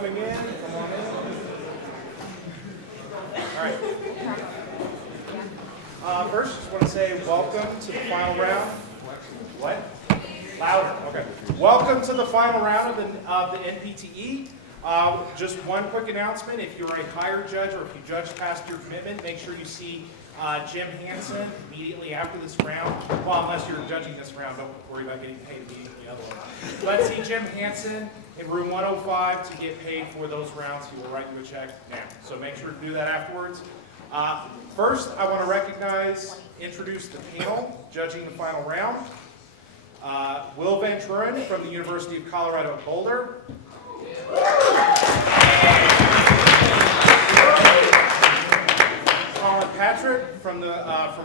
coming in. Come on in. All right. First, just want to say welcome to the final round. What? Louder. Okay. Welcome to the final round of the NPTE. Just one quick announcement. If you're a hired judge or if you judge past your commitment, make sure you see Jim Hansen immediately after this round. Well, unless you're judging this round, don't worry about getting paid immediately otherwise. But see Jim Hansen in room 105 to get paid for those rounds. He will write you a check now. So make sure to do that afterwards. First, I want to introduce the panel judging the final round. Will Van Truren from the University of Colorado at Boulder. Colin Patrick from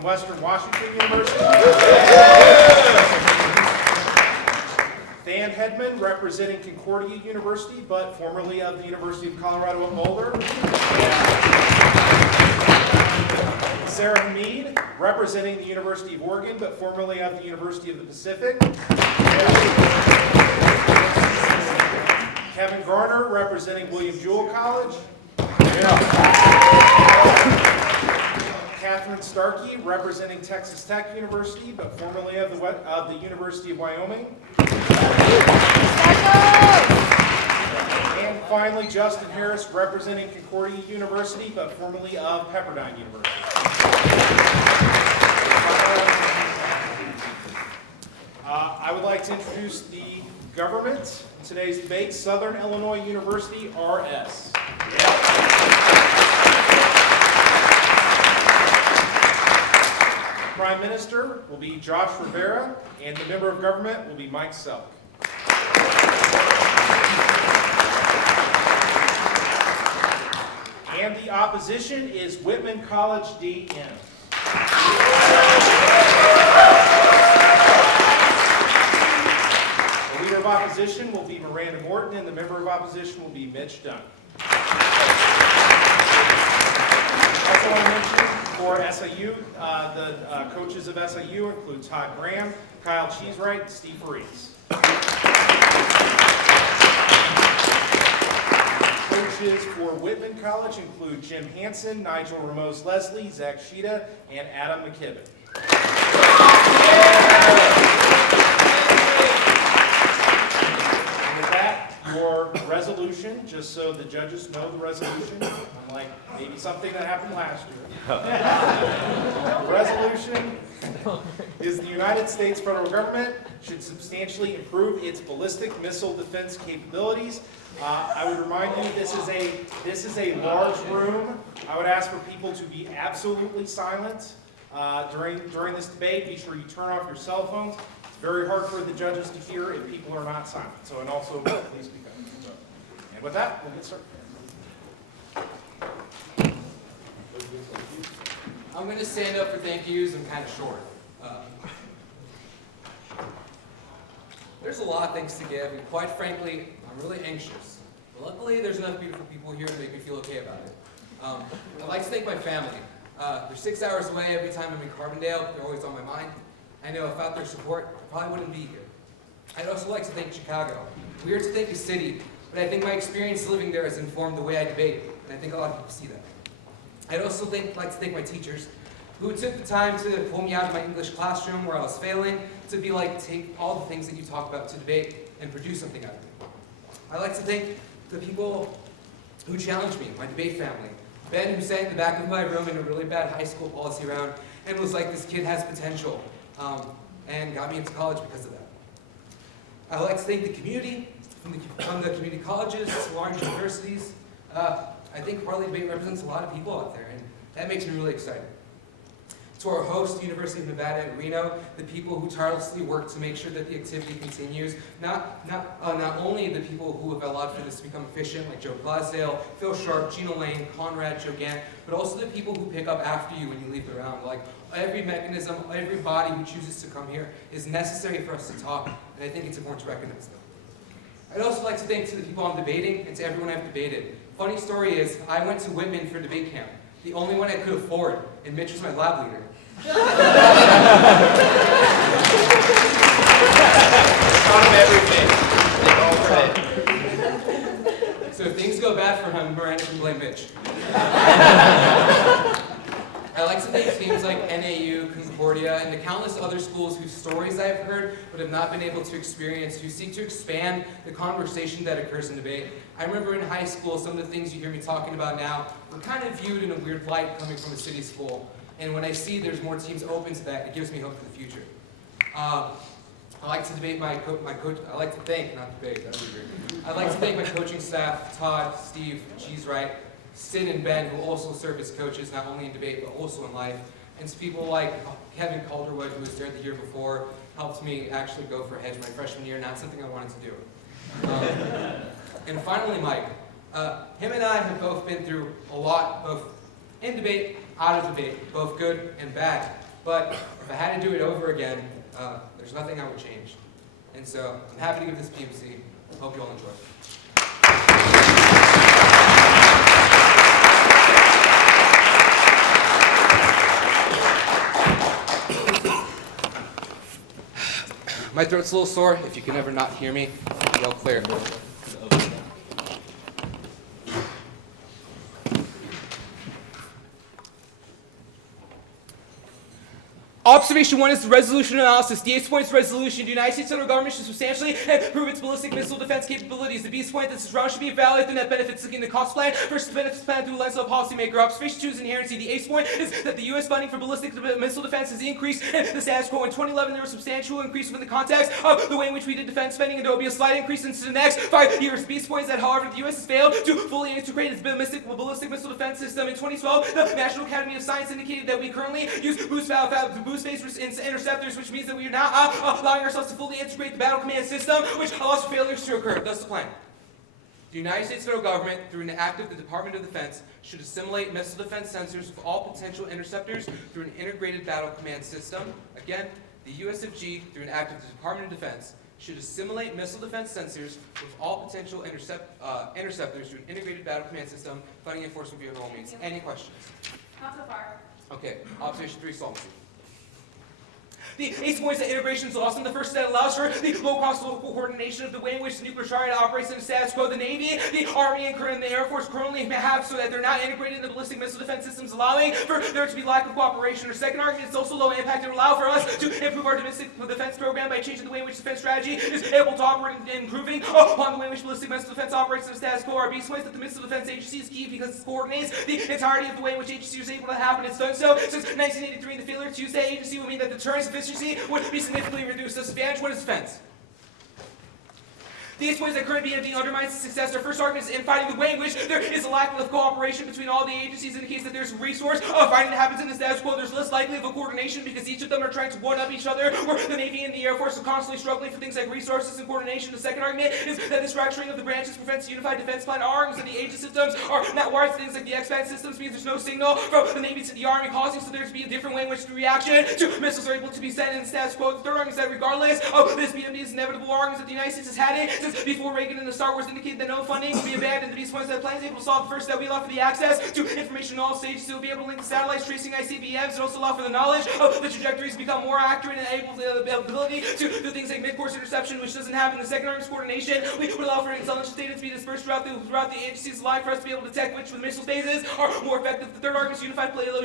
Western Washington University. Van Hedman representing Concordia University, but formerly of the University of Colorado at Boulder. Sarah Hamid representing the University of Oregon, but formerly of the University of the Pacific. Kevin Garner representing William Jewell College. Catherine Starkey representing Texas Tech University, but formerly of the University of Wyoming. And finally, Justin Harris representing Concordia University, but formerly of Pepperdine University. I would like to introduce the government in today's debate, Southern Illinois University, RS. Prime Minister will be Josh Rivera, and the member of government will be Mike Selk. And the opposition is Whitman College DM. The leader of opposition will be Miranda Morton, and the member of opposition will be Mitch Dunn. Also want to mention for SIU, the coaches of SIU include Todd Graham, Kyle Cheesewright, and Steve Reese. Coaches for Whitman College include Jim Hansen, Nigel Ramos-Leslie, Zach Sheeta, and Adam McKibben. And with that, your resolution, just so the judges know the resolution, unlike maybe something that happened last year. The resolution is the United States federal government should substantially improve its ballistic missile defense capabilities. I would remind you, this is a large room. I would ask for people to be absolutely silent during this debate. Be sure you turn off your cell phones. It's very hard for the judges to hear if people are not silent. So, and also, please speak up. So, and with that, we'll get started. I'm going to stand up for thank yous. I'm kind of short. There's a lot of things to give, and quite frankly, I'm really anxious. But luckily, there's enough beautiful people here to make me feel okay about it. I'd like to thank my family. They're 6 hours away every time I'm in Carbondale. They're always on my mind. I know without their support, I probably wouldn't be here. I'd also like to thank Chicago. Weird to thank a city, but I think my experience living there has informed the way I debate, and I think a lot of people see that. I'd also like to thank my teachers, who took the time to pull me out of my English classroom where I was failing, to be like, take all the things that you talk about to debate and produce something out of it. I'd like to thank the people who challenged me, my debate family. Ben, who sat in the back of my room in a really bad high school policy round and was like, this kid has potential, and got me into college because of that. I'd like to thank the community, from the community colleges to large universities. I think Parley Debate represents a lot of people out there, and that makes me really excited. To our host, University of Nevada at Reno, the people who tirelessly work to make sure that the activity continues, not only the people who have allowed for this to become efficient, like Joe Glasdale, Phil Sharp, Gina Lane, Conrad, Joe Gant, but also the people who pick up after you when you leave the round. Like, every mechanism, every body who chooses to come here is necessary for us to talk, and I think it's important to recognize them. I'd also like to thank to the people I'm debating and to everyone I've debated. Funny story is, I went to Whitman for debate camp, the only one I could afford, and Mitch was my lab leader. Thought of everything. So things SIU, Concordia, and the countless other schools whose stories I have heard but have not been able to experience, who seek to expand the conversation that occurs in debate. I remember in high school, some of the things you hear me talking about now were kind of viewed in a weird light coming from a city school. And when I see there's more teams open to that, it gives me hope for the future. I like to debate my coach. I like to thank, not debate, that would be weird. I'd like to thank my coaching staff, Todd, Steve, Cheese Right, Sid and Ben, who also serve as coaches, not only in debate, but also in life. And to people like Kevin Calderwood, who was there the year before, helped me actually go for hedge my freshman year, not something I wanted to do. And finally, Mike. Him and I have both been through a lot, both in debate, out of debate, both good and bad. But if I had to do it over again, there's nothing I would change. And so I'm happy to give this PMC. Hope you all enjoy. My throat's a little sore. If you can ever not hear me, yell clear. Observation 1 is the resolution analysis. The Ace Point's resolution. The United States federal government should substantially improve its ballistic missile defense capabilities. The B's point that this round should be evaluated the net benefits seeking the cost plan versus the benefits plan through the lens of a policymaker. Observation 2 is inherency. The Ace point is that the U.S. funding for ballistic missile defense has increased the status quo. In 2011, there was a substantial increase within the context of the way in which we did defense spending, and there will be a slight increase into the next 5 years. The B's point is that, however, the U.S. has failed to fully integrate its ballistic missile defense system. In 2012, the National Academy of Science indicated that we currently use boost-based interceptors, which means that we are now allowing ourselves to fully integrate the battle command system, which allows failures to occur. Thus the plan. The United States federal government, through an act of the Department of Defense, should assimilate missile defense sensors of all potential interceptors through an integrated battle command system. Again, the USFG, through an act of the Department of Defense, should assimilate missile defense sensors with all potential interceptors through an integrated battle command system, funding enforcement via all means. Any questions? Not so far. Okay, observation 3, solvency. The Ace points that integration is lost in the first step allows for the low-cost local coordination of the way in which the nuclear triad operates in the status quo. The Navy, the Army, and the Air Force currently have so that they're not integrated in the ballistic missile defense systems, allowing for there to be lack of cooperation. Our second argument is also low impact and allow for us to improve our domestic defense program by changing the way in which defense strategy is able to operate and improving upon the way in which ballistic missile defense operates in the status quo. Our B points that the Missile Defense Agency is key because it coordinates the entirety of the way in which agency is able to happen. It's done so since 1983. The failure to use that agency would mean that deterrence efficiency would be significantly reduced. Disadvantage, what is defense? These points that current BMD undermines its success. Our first argument is infighting, the way in which there is a lack of cooperation between all the agencies indicates that there's a resource of fighting that happens in the status quo. There's less likely of a coordination because each of them are trying to one-up each other, where the Navy and the Air Force are constantly struggling for things like resources and coordination. The second argument is that the structuring of the branches prevents a unified defense plan. Our arguments that the agent systems are not wired to things like the X-band systems means there's no signal from the Navy to the Army, causing so there to be a different way in which the reaction to missiles are able to be sent in the status quo. The third argument is that regardless of this BMD's inevitable arguments that the United States has had it since before Reagan and the Star Wars indicated that no funding will be abandoned. The Beast points that plans able to solve the first that we allow for the access to information in all stages. It will be able to link the satellites, tracing ICBMs, and also allow for the knowledge of the trajectories to become more accurate and able the ability to do things like mid-course interception, which doesn't happen. The second argument is coordination. We would allow for intelligence data to be dispersed throughout the agencies alive for us to be able to detect which of the missile phases are more effective. The third argument is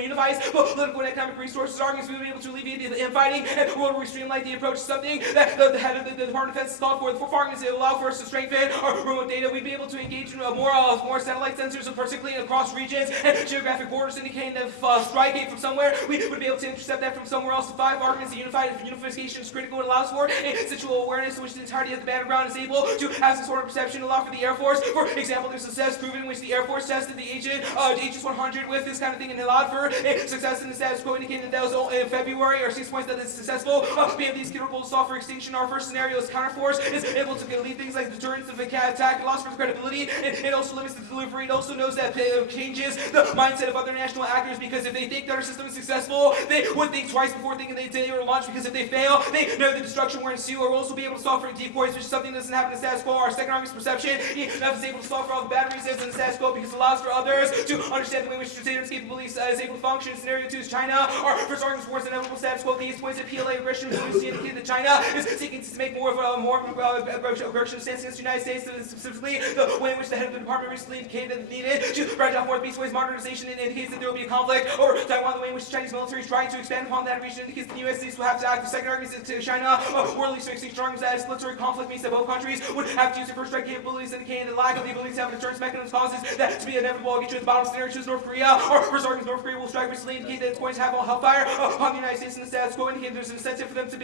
unifies political and economic resources. Arguments we would be able to alleviate the infighting and will streamline the approach to something that the head of the Department of Defense has called for. The fourth argument is it will allow for us to strengthen our remote data. We'd be able to engage in more satellite sensors, particularly across regions and geographic borders, indicating that if strike came from somewhere, we would be able to intercept that from somewhere else. The five arguments, unification is critical. It allows for a situal awareness in which the entirety of the battleground is able to have some sort of perception. Allow for the Air Force, for example, there's success proven in which the Air Force tested the Aegis 100 with this kind of thing and allowed for a success in the status quo, indicating that was in February, or 6 points that is successful. BMD's critical software extinction. Our first scenario is counterforce is able to lead things like deterrence of attack and loss for credibility. It also limits the delivery. It also knows that it changes the mindset of other national actors, because if they think that our system is successful, they would think twice before thinking they were launched, because if they fail, they know the destruction will ensue. Or we'll also be able to solve for decoys, which is something that doesn't happen in the status quo. Our second argument is perception. EF is able to solve for all the bad reasons in the status quo because it allows for others to understand the way in which Crusader's capabilities is able to function. Scenario 2 is China. Our first argument towards the inevitable status quo. These points of PLA aggression, which we indicated that China is seeking to make more aggression Russian stance against the United States, and specifically the way in which the head of the department recently indicated that it needed to branch out more peaceways modernization and indicates that there will be a conflict over Taiwan, the way in which the Chinese military is trying to expand upon that region indicates that the United States will have to act. The second argument is to China, world least extinction arguments that escalatory conflict means that both countries would have to use their first strike capabilities, indicating the lack of the ability to have a deterrence mechanism causes that to be inevitable. I'll get you at the bottom scenario, choose North Korea. Our first argument, North Korea will strike recently indicate that it's going to have all hellfire upon the United States and the status quo, indicating there's an incentive for them to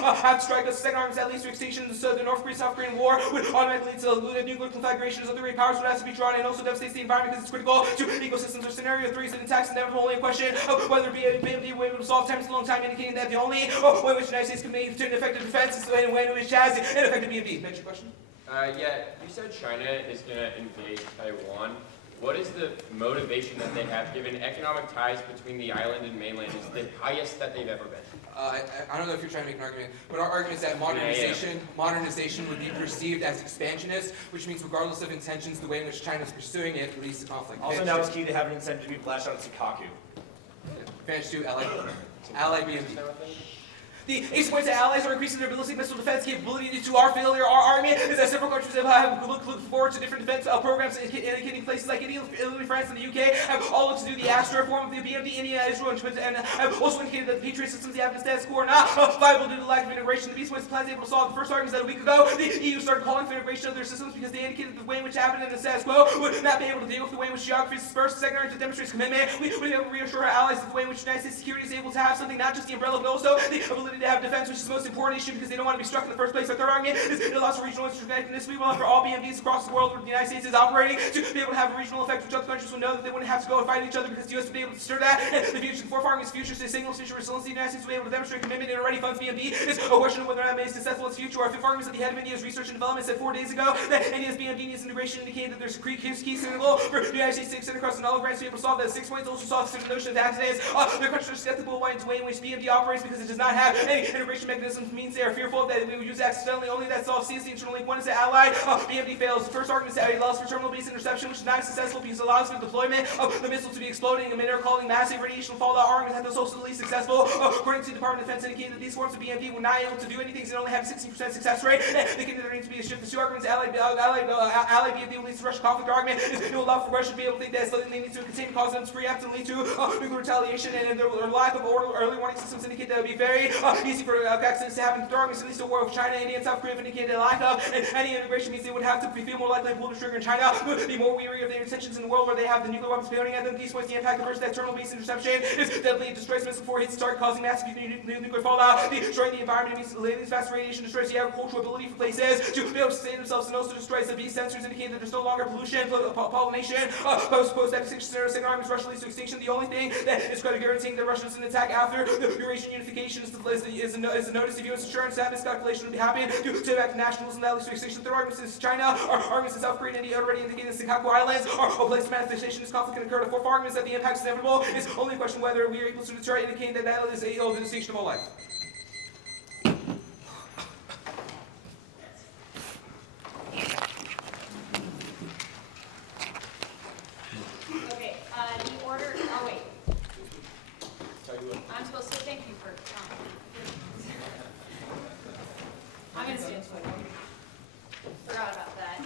have to strike us. The second argument is that leads to extinction. So the North Korea-South Korean war would automatically lead to nuclear conflagrations of the great powers would have to be drawn and also devastates the environment because it's critical to ecosystems. Or scenario 3 is an attack inevitable, only a question of whether it be able to solve time is a long time, indicating that the only way in which the United States can make an effective defense is the way in which it has an effective BMD. Next question. Yeah, you said China is going to invade Taiwan. What is the motivation that they have, given economic ties between the island and mainland is the highest that they've ever been? I don't know if you're trying to make an argument, but our argument is that modernization would be perceived as expansionist, which means regardless of intentions, the way in which China is pursuing it leads to conflict. Also, now it's key to have an incentive to be flashed on Sukaku. Advantage 2, ally BMD. The ace points that allies are increasing their ballistic missile defense capability to our failure. Our argument is that several countries have looked forward to different defense programs indicating places like Italy, France, and the UK have all looked to do the Astra form of the BMD, India, Israel, and have also indicated that the Patriot systems, the Afghanistan status quo, are not viable due to the lack of integration. The Beast Points plans able to solve the first argument is that a week ago, the EU started calling for integration of their systems because they indicated the way in which happened in the status quo would not be able to deal with the way in which geography is dispersed. The second argument demonstrates commitment. We reassure our allies that the way in which the United States security is able to have something, not just the umbrella, but also the ability to have defense, which is the most important issue because they don't want to be struck in the first place. Our third argument is it allows for regional interconnectedness. We will offer all BMDs across the world where the United States is operating to be able to have a regional effect, which other countries will know that they wouldn't have to go and fight each other because the U.S. would be able to stir that. And the future, the fourth argument is future signals, future resilience. The United States will be able to demonstrate commitment and already funds BMD. It's a question of whether or not it may be successful in its future. Our fifth argument is that the head of India's research and development said 4 days ago that India's BMD needs integration, indicating that there's a key signal for the United States to extend across the knowledge grants to be able to solve that. 6 points also solve the notion of accidents. Their countries are skeptical of the way in which BMD operates because it does not have any integration mechanisms. Means they are fearful that we would use accidentally. Only that solves CSC internal link. One is that allied BMD fails. The first argument is that it allows for terminal-based interception, which is not successful because it allows for the deployment of the missile to be exploding, emitter calling massive radiation fallout. Argument that those also the least successful. According to the Department of Defense, indicating that these forms of BMD were not able to do anything, so they only have 16% success rate. Indicating that there needs to be a shift. The two arguments, allied BMD will lead to Russian conflict. Argument is it will allow for Russia to be able to think that something they need to contain cause them to preempt and lead to nuclear retaliation, and their lack of early warning systems indicate that it would be very easy for accidents to happen. The argument is at least a war with China, India, and South Korea have indicated a lack of any integration means they would have to feel more likely to pull the trigger in China, would be more weary of their intentions in the world where they have the nuclear weapons pounding at them. These points, the impact of that terminal-based interception is deadly. It destroys missiles before it hits target, causing massive nuclear fallout. Destroying the environment means this fast radiation destroys the agricultural ability for places to be able to sustain themselves, and also destroys the beast sensors, indicating that there's no longer pollution, pollination. Post-extinction scenario, second argument is Russia leads to extinction. The only thing that is going to guaranteeing that Russia doesn't attack after the Eurasian unification is the notice of U.S. assurance that miscalculation would be happening to back to nationalism that leads to extinction. Third argument is China. Our arguments in South Korea and India already indicating the Senkaku Islands are a place of manifestation. This conflict can occur. The fourth argument is that the impact is inevitable. It's only a question whether we are able to deter it, indicating that that is the distinction of all life. Okay, the order, oh wait. I'm supposed to thank you for, I'm gonna stand for it. Forgot about that.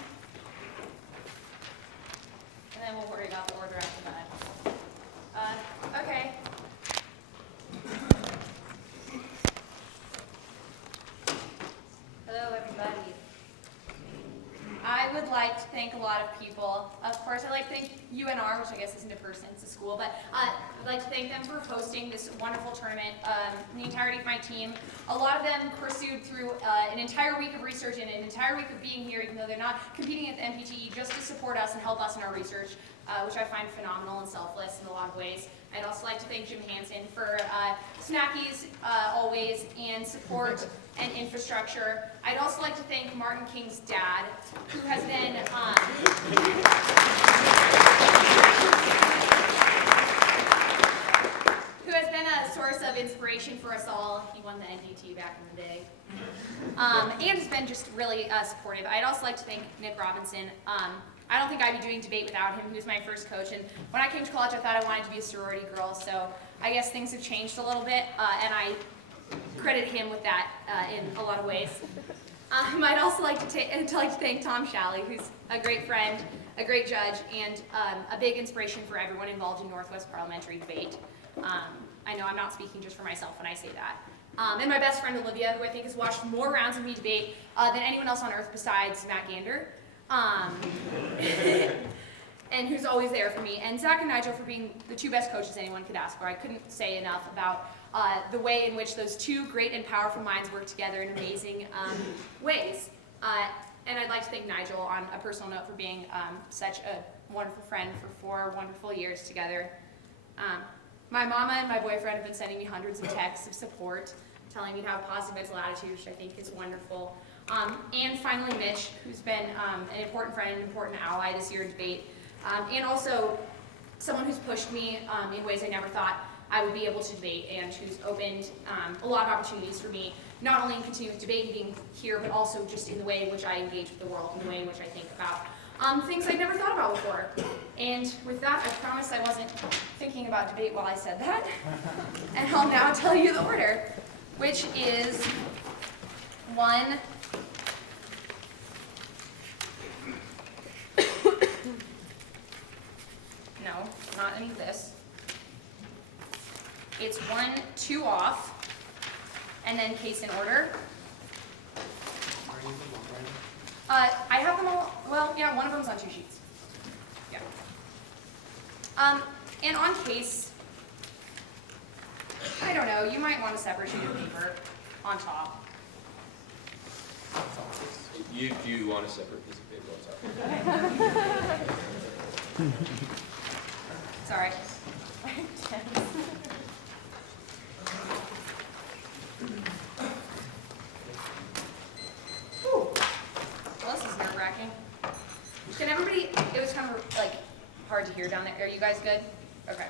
And then we'll worry about the order after that. Okay. Hello, everybody. I would like to thank a lot of people. Of course, I'd like to thank UNR, which I guess isn't a person, it's a school, but I'd like to thank them for hosting this wonderful tournament. The entirety of my team, a lot of them pursued through an entire week of research and an entire week of being here, even though they're not competing at the NPTE, just to support us and help us in our research, which I find phenomenal and selfless in a lot of ways. I'd also like to thank Jim Hansen for snackies always and support and infrastructure. I'd also like to thank Martin King's dad, who has been a source of inspiration for us all. He won the NPTE back in the day. And has been just really supportive. I'd also like to thank Nick Robinson. I don't think I'd be doing debate without him. He was my first coach, and when I came to college, I thought I wanted to be a sorority girl, so I guess things have changed a little bit, and I credit him with that in a lot of ways. I might also like to thank Tom Shalley, who's a great friend, a great judge, and a big inspiration for everyone involved in Northwest parliamentary debate. I know I'm not speaking just for myself when I say that. And my best friend Olivia, who I think has watched more rounds of me debate than anyone else on earth besides Matt Gander. And who's always there for me. And Zach and Nigel for being the two best coaches anyone could ask for. I couldn't say enough about the way in which those two great and powerful minds work together in amazing ways. And I'd like to thank Nigel on a personal note for being such a wonderful friend for 4 wonderful years together. My mama and my boyfriend have been sending me hundreds of texts of support, telling me to have a positive mental attitude, which I think is wonderful. And finally, Mitch, who's been an important friend and an important ally this year in debate, and also someone who's pushed me in ways I never thought I would be able to debate, and who's opened a lot of opportunities for me, not only in continuing with debate and being here, but also just in the way in which I engage with the world, and the way in which I think about things I'd never thought about before. And with that, I promise I wasn't thinking about debate while I said that. And I'll now tell you the order, which is 1, no, not any of this. It's 1, 2 off, and then case in order. I have them all, well, yeah, one of them's on 2 sheets. Yeah. And on case, I don't know, you might want a separate sheet of paper on top. You do want a separate piece of paper on top. Sorry. Whew. Well, this is nerve-wracking. Can everybody, it was kind of like hard to hear down there. Are you guys good? Okay.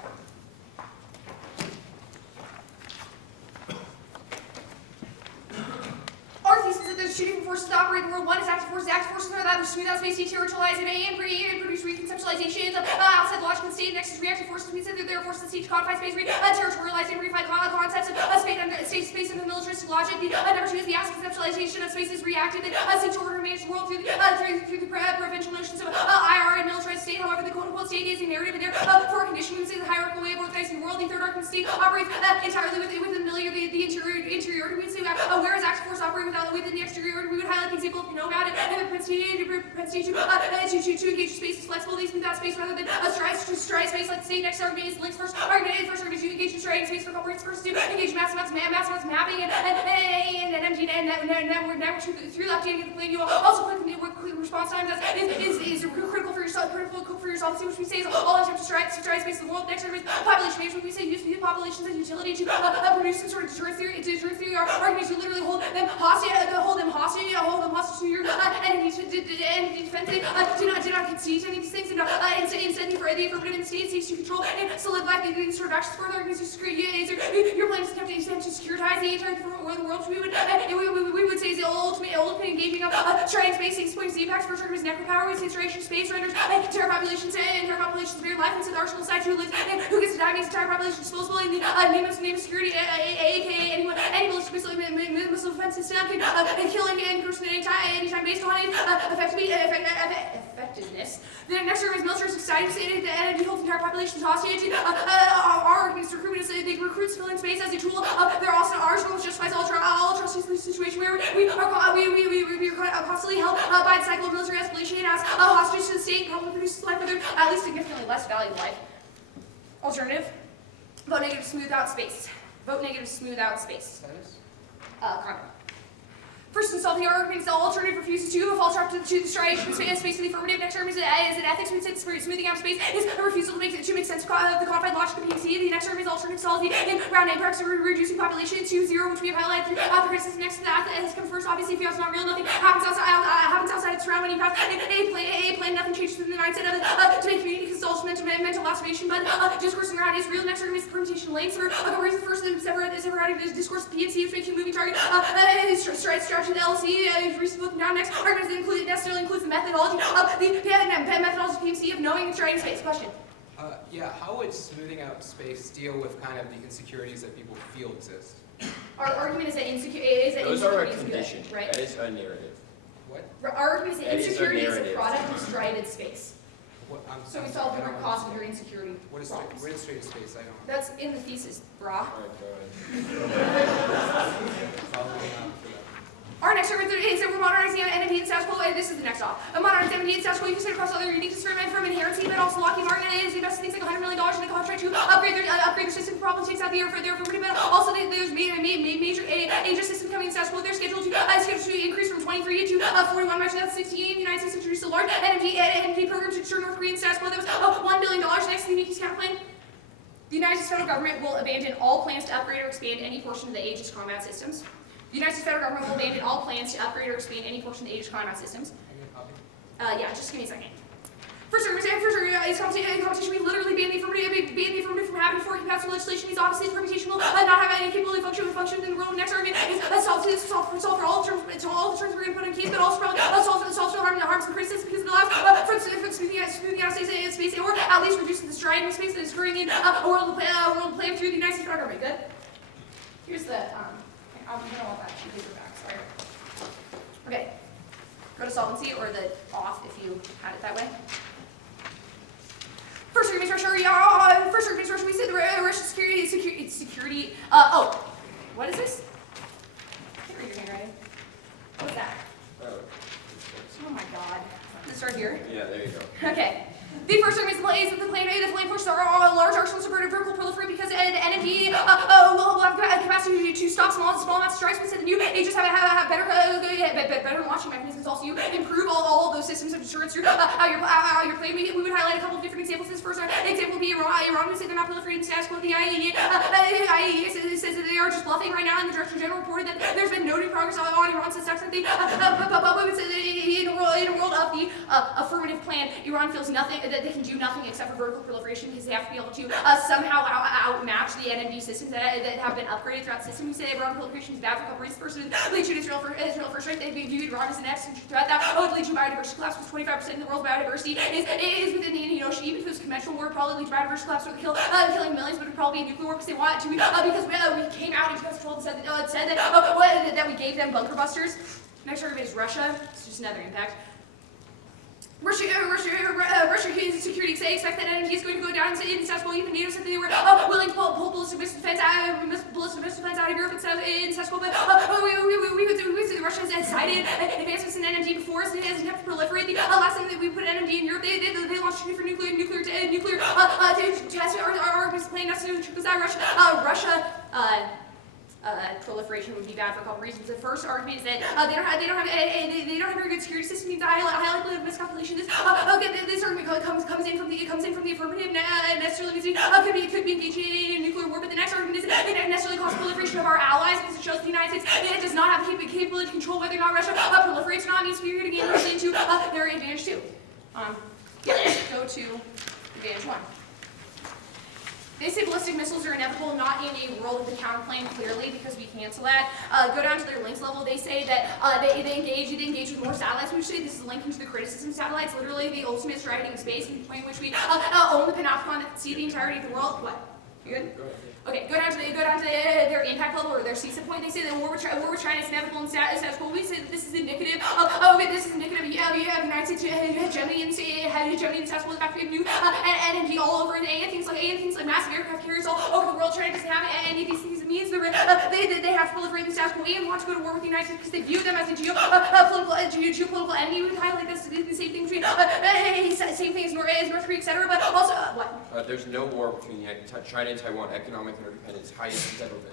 Our thesis is that there's 2 different forces that operate in the world. One is active forces. Active forces are that which smooth out space, deterritorialize it, and produce reconceptualizations outside the logical state. Next is reactive forces. We said that there are forces that seek to codify space, territorialize and redefine concepts of space and the militaristic logic. Number 2 is the absence conceptualization of space is reactive that seek to order and manage the world through the provincial notions of IR and militarized state. However, the quote-unquote state is a narrative in there for a condition. We would say the hierarchical way of organizing the world. The third argument state operates entirely within the milieu of the interiority. We would say whereas active forces operate within the exteriority, we would highlight the example if you know about it, and the propensity to engage space is flexible. These move that space rather than stride space like the state. Next argument is links. First argument is to engage in striding space for comprehensive first to engage mass amounts mapping and empty network through left hand of the plane. You also quick response time that is critical for yourself. See which we say is all attempt to stride space of the world. Next argument is population management. We say use the populations as utility to produce some sort of deterrent theory. Our argument is to literally hold them hostage to your entity defense. Do not concede to any of these things, and instead the affirmative in the state seeks to control and solidify these sort of actions. Further arguments to create your plan is to securitize the entire world. We would say is the ultimate engaging of striding space, explains the impacts. First argument is necropower. We say duration space renders entire populations bare life into the arsenal side who lives and who gets to die makes entire population disposable in the name of security, aka any ballistic missile defense system can kill any person at any time based on its effectiveness. The next argument is military society stated that entity holds entire populations hostage. Our argument is recruitment is they recruit civilian space as a tool. Their arsenal justifies all trust in this situation where we are constantly held by the cycle of military escalation as hostage to the state, probably produces life with at least significantly less valuable life. Alternative, vote negative to smooth out space. Vote negative to smooth out space. Condom. First install the argument, the alternative refuses to fall trap to the striation space of the affirmative. Next argument is an ethics smoothing out space is a refusal to make sense of the codified logic of PMC. The next argument is alternative solves the round impacts of reducing population to 0, which we have highlighted through the criticism. Next to that has come first. Obviously, if it's not real, nothing happens outside its round when you have a plan, nothing changes within the mindset of it to make community because it's ultimate mental observation. But discourse around is real. Next argument is permutation lengths or a reason first and separate discourse of PMC, which makes you moving target. Strategy the LC recent book now next arguments that necessarily includes the methodology of the methodology of PMC of knowing and striding space. Question. Yeah, how would smoothing out space deal with kind of the insecurities that people feel exist? Our argument is that Those are a insecurity is condition. good, right? That is a narrative. What? Our argument is that That is a insecurity is a narrative. product of striated space. What? So we solve the root cause of your insecurity What is problems. straight space? I don't. That's in the thesis, brah. Oh my God. Our next argument is that we're modernizing NMD and status quo. This is the next off. Modernizing NMD and status quo, you can sit across other unique experiment from inherency, but also Lockheed Martin is investing things like $100 million in the contract to upgrade their system. Probably takes out the air for but also there's major Aegis system coming in status quo. They're scheduled to increase from 23 to 41 by 2016. The United States introduced a large NMD program to destroy North Korean status quo. That was $1 billion. Next, the unique counterplan. The United States federal government will abandon all plans to upgrade or expand any portion of the Aegis combat systems. The United States federal government will abandon all plans to upgrade or expand any portion of the Aegis combat systems. Yeah, just give me a second. First argument is competition. We literally ban the affirmative from having before compatible legislation. These obviously permutation will not have any capability of function in the world. Next argument is solve for all the terms we're going to put in case, but also probably solve harms and criticism because it allows for smoothing out space or at least reducing the striding space that is occurring in a world plan through the United States federal government. Good. Here's the I'm gonna want that sheet of paper back. Sorry. Okay. Go to solvency or the off if you had it that way. First argument, Russia. We said the Russian security. Oh, what is this? I can't read your handwriting. What's that? Oh my God. Let's start here. Yeah, there you go. Okay. The first argument is that the plane forces are large arsenals of vertical proliferate because an NMD will have capacity to stop small amounts of strikes. We said the new Aegis have better launching mechanisms. Also, you improve all those systems of deterrence through your plane. We would highlight a couple of different examples. This first example would be Iran. We say they're not proliferating status quo. The IAEA says that they are just bluffing right now, and the Director General reported that there's been noted progress on Iran since that they we would say that in a world of the affirmative plan, Iran feels nothing. That they can do nothing except for vertical proliferation because they have to be able to somehow outmatch the NMD systems that have been upgraded throughout the system. We say vertical proliferation is bad for a couple reasons. First, it leads to Israel first, right? They view Iran as an next threat. That would lead to biodiversity collapse because 25% of the world's biodiversity is within the Indian Ocean. Even if it was conventional war, it probably lead to biodiversity collapse or killing millions, but it would probably be a nuclear war because they want it to because we came out in 2012 and said that we gave them bunker busters. Next argument is Russia. It's just another impact. Russia security expect that NMD is going to go down in status quo. Even NATO said that they were willing to pull ballistic missile defense out of Europe in status quo. But we would say that Russia has cited advancements in NMD before us. It hasn't kept to proliferate. The last time that we put NMD in Europe, they launched 2 different nuclear tests. Our plane has to because Russia. Proliferation would be bad for a couple reasons. The first argument is that they don't have a very good security system. The high likelihood of miscalculation. This argument comes in from the affirmative. Necessarily means could be engaged in a nuclear war. But the next argument is that it necessarily causes proliferation of our allies because it shows the United States it does not have the capability to control whether or not Russia proliferates or not. Means we're going to get into their advantage too. Go to advantage 1. They say ballistic missiles are inevitable, not in a world of the counterplane, clearly, because we cancel that. Go down to their links level. They say that they engage with more satellites. We say this is linked into the criticism satellites, literally the ultimate striding in space, in the point in which we own the panopticon that see the entirety of the world. What? You good? Okay, go down to their impact level or their CSIP point. They say that war with China is inevitable and status quo. We say that this is indicative of the United States hegemony and status quo. The fact we have new NMD all over and things like massive aircraft carriers all over the world. China doesn't have any of these things. It means they have to proliferate the status quo and want to go to war with the United States because they view them as a geopolitical enemy. We would highlight this the same thing between same thing as North Korea, etc. But also what? There's no war between China and Taiwan. Economic interdependence, highest it's ever been.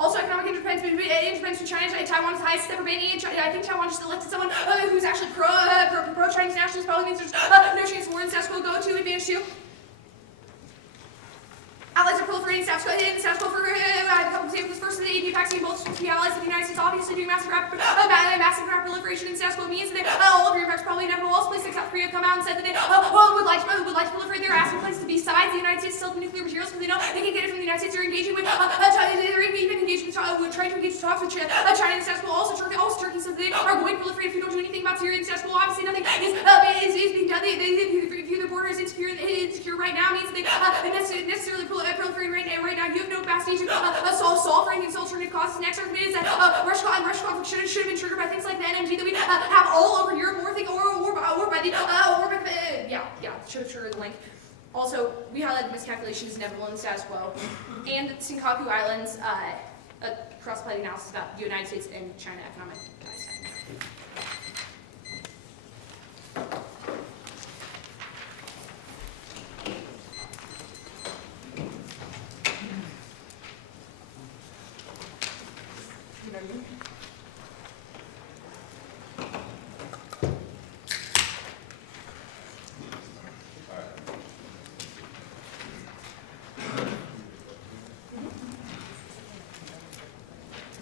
Also, economic interdependence between China and Taiwan is the highest it's ever been. I think Taiwan just elected someone who's actually pro-Chinese nationalist. Probably means there's no chance war in status quo. Go to advantage 2. Allies are proliferating status quo for a couple examples. First, the AD vaccine both supposed to be allies of the United States, obviously doing massive proliferation in status quo means that all of your impacts probably inevitable. Also, places like South Korea have come out and said that they would like to proliferate. They're asking places besides the United States to sell nuclear materials because they know they can get it from the United States. They're engaging with even engaging with trying to engage talks with China and the status quo. Also, Turkey says they are going to proliferate if you don't do anything about Syria and the status quo. Obviously, nothing is being done. They view their border as insecure right now. Means that they necessarily proliferating right now. You have no capacity to solve for anything. Alternative causes. Next argument is that Russia conflict should have been triggered by things like the NMT that we have all over Europe, or by the should have triggered the link. Also, we highlight the miscalculations inevitable in the status quo, and the Senkaku Islands, cross-plate analysis about the United States and China economic ties.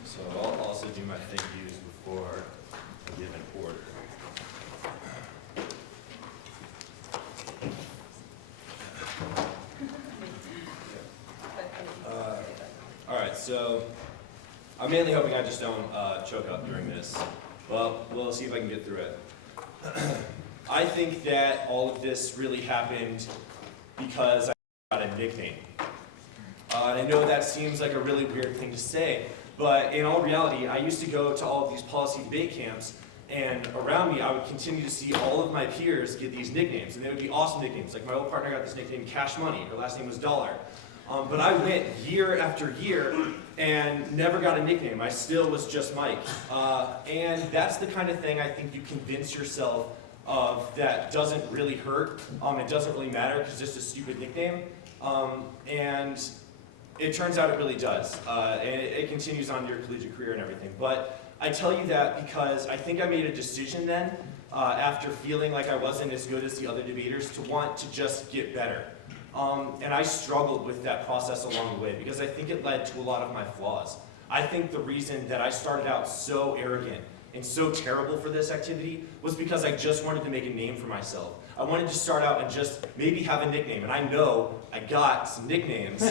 So I'll also do my thank yous before I give an order. All right, so I'm mainly hoping I just don't choke up during this. Well, we'll see if I can get through it. I think that all of this really happened because I got a nickname. And I know that seems like a really weird thing to say, but in all reality, I used to go to all of these policy debate camps, and around me, I would continue to see all of my peers get these nicknames, and they would be awesome nicknames. Like my old partner got this nickname, Cash Money. Her last name was Dollar. But I went year after year and never got a nickname. I still was just Mike. And that's the kind of thing I think you convince yourself of that doesn't really hurt. It doesn't really matter because it's just a stupid nickname. And it turns out it really does. And it continues on your collegiate career and everything. But I tell you that because I think I made a decision then, after feeling like I wasn't as good as the other debaters, to want to just get better. And I struggled with that process along the way because I think it led to a lot of my flaws. I think the reason that I started out so arrogant and so terrible for this activity was because I just wanted to make a name for myself. I wanted to start out and just maybe have a nickname, and I know I got some nicknames.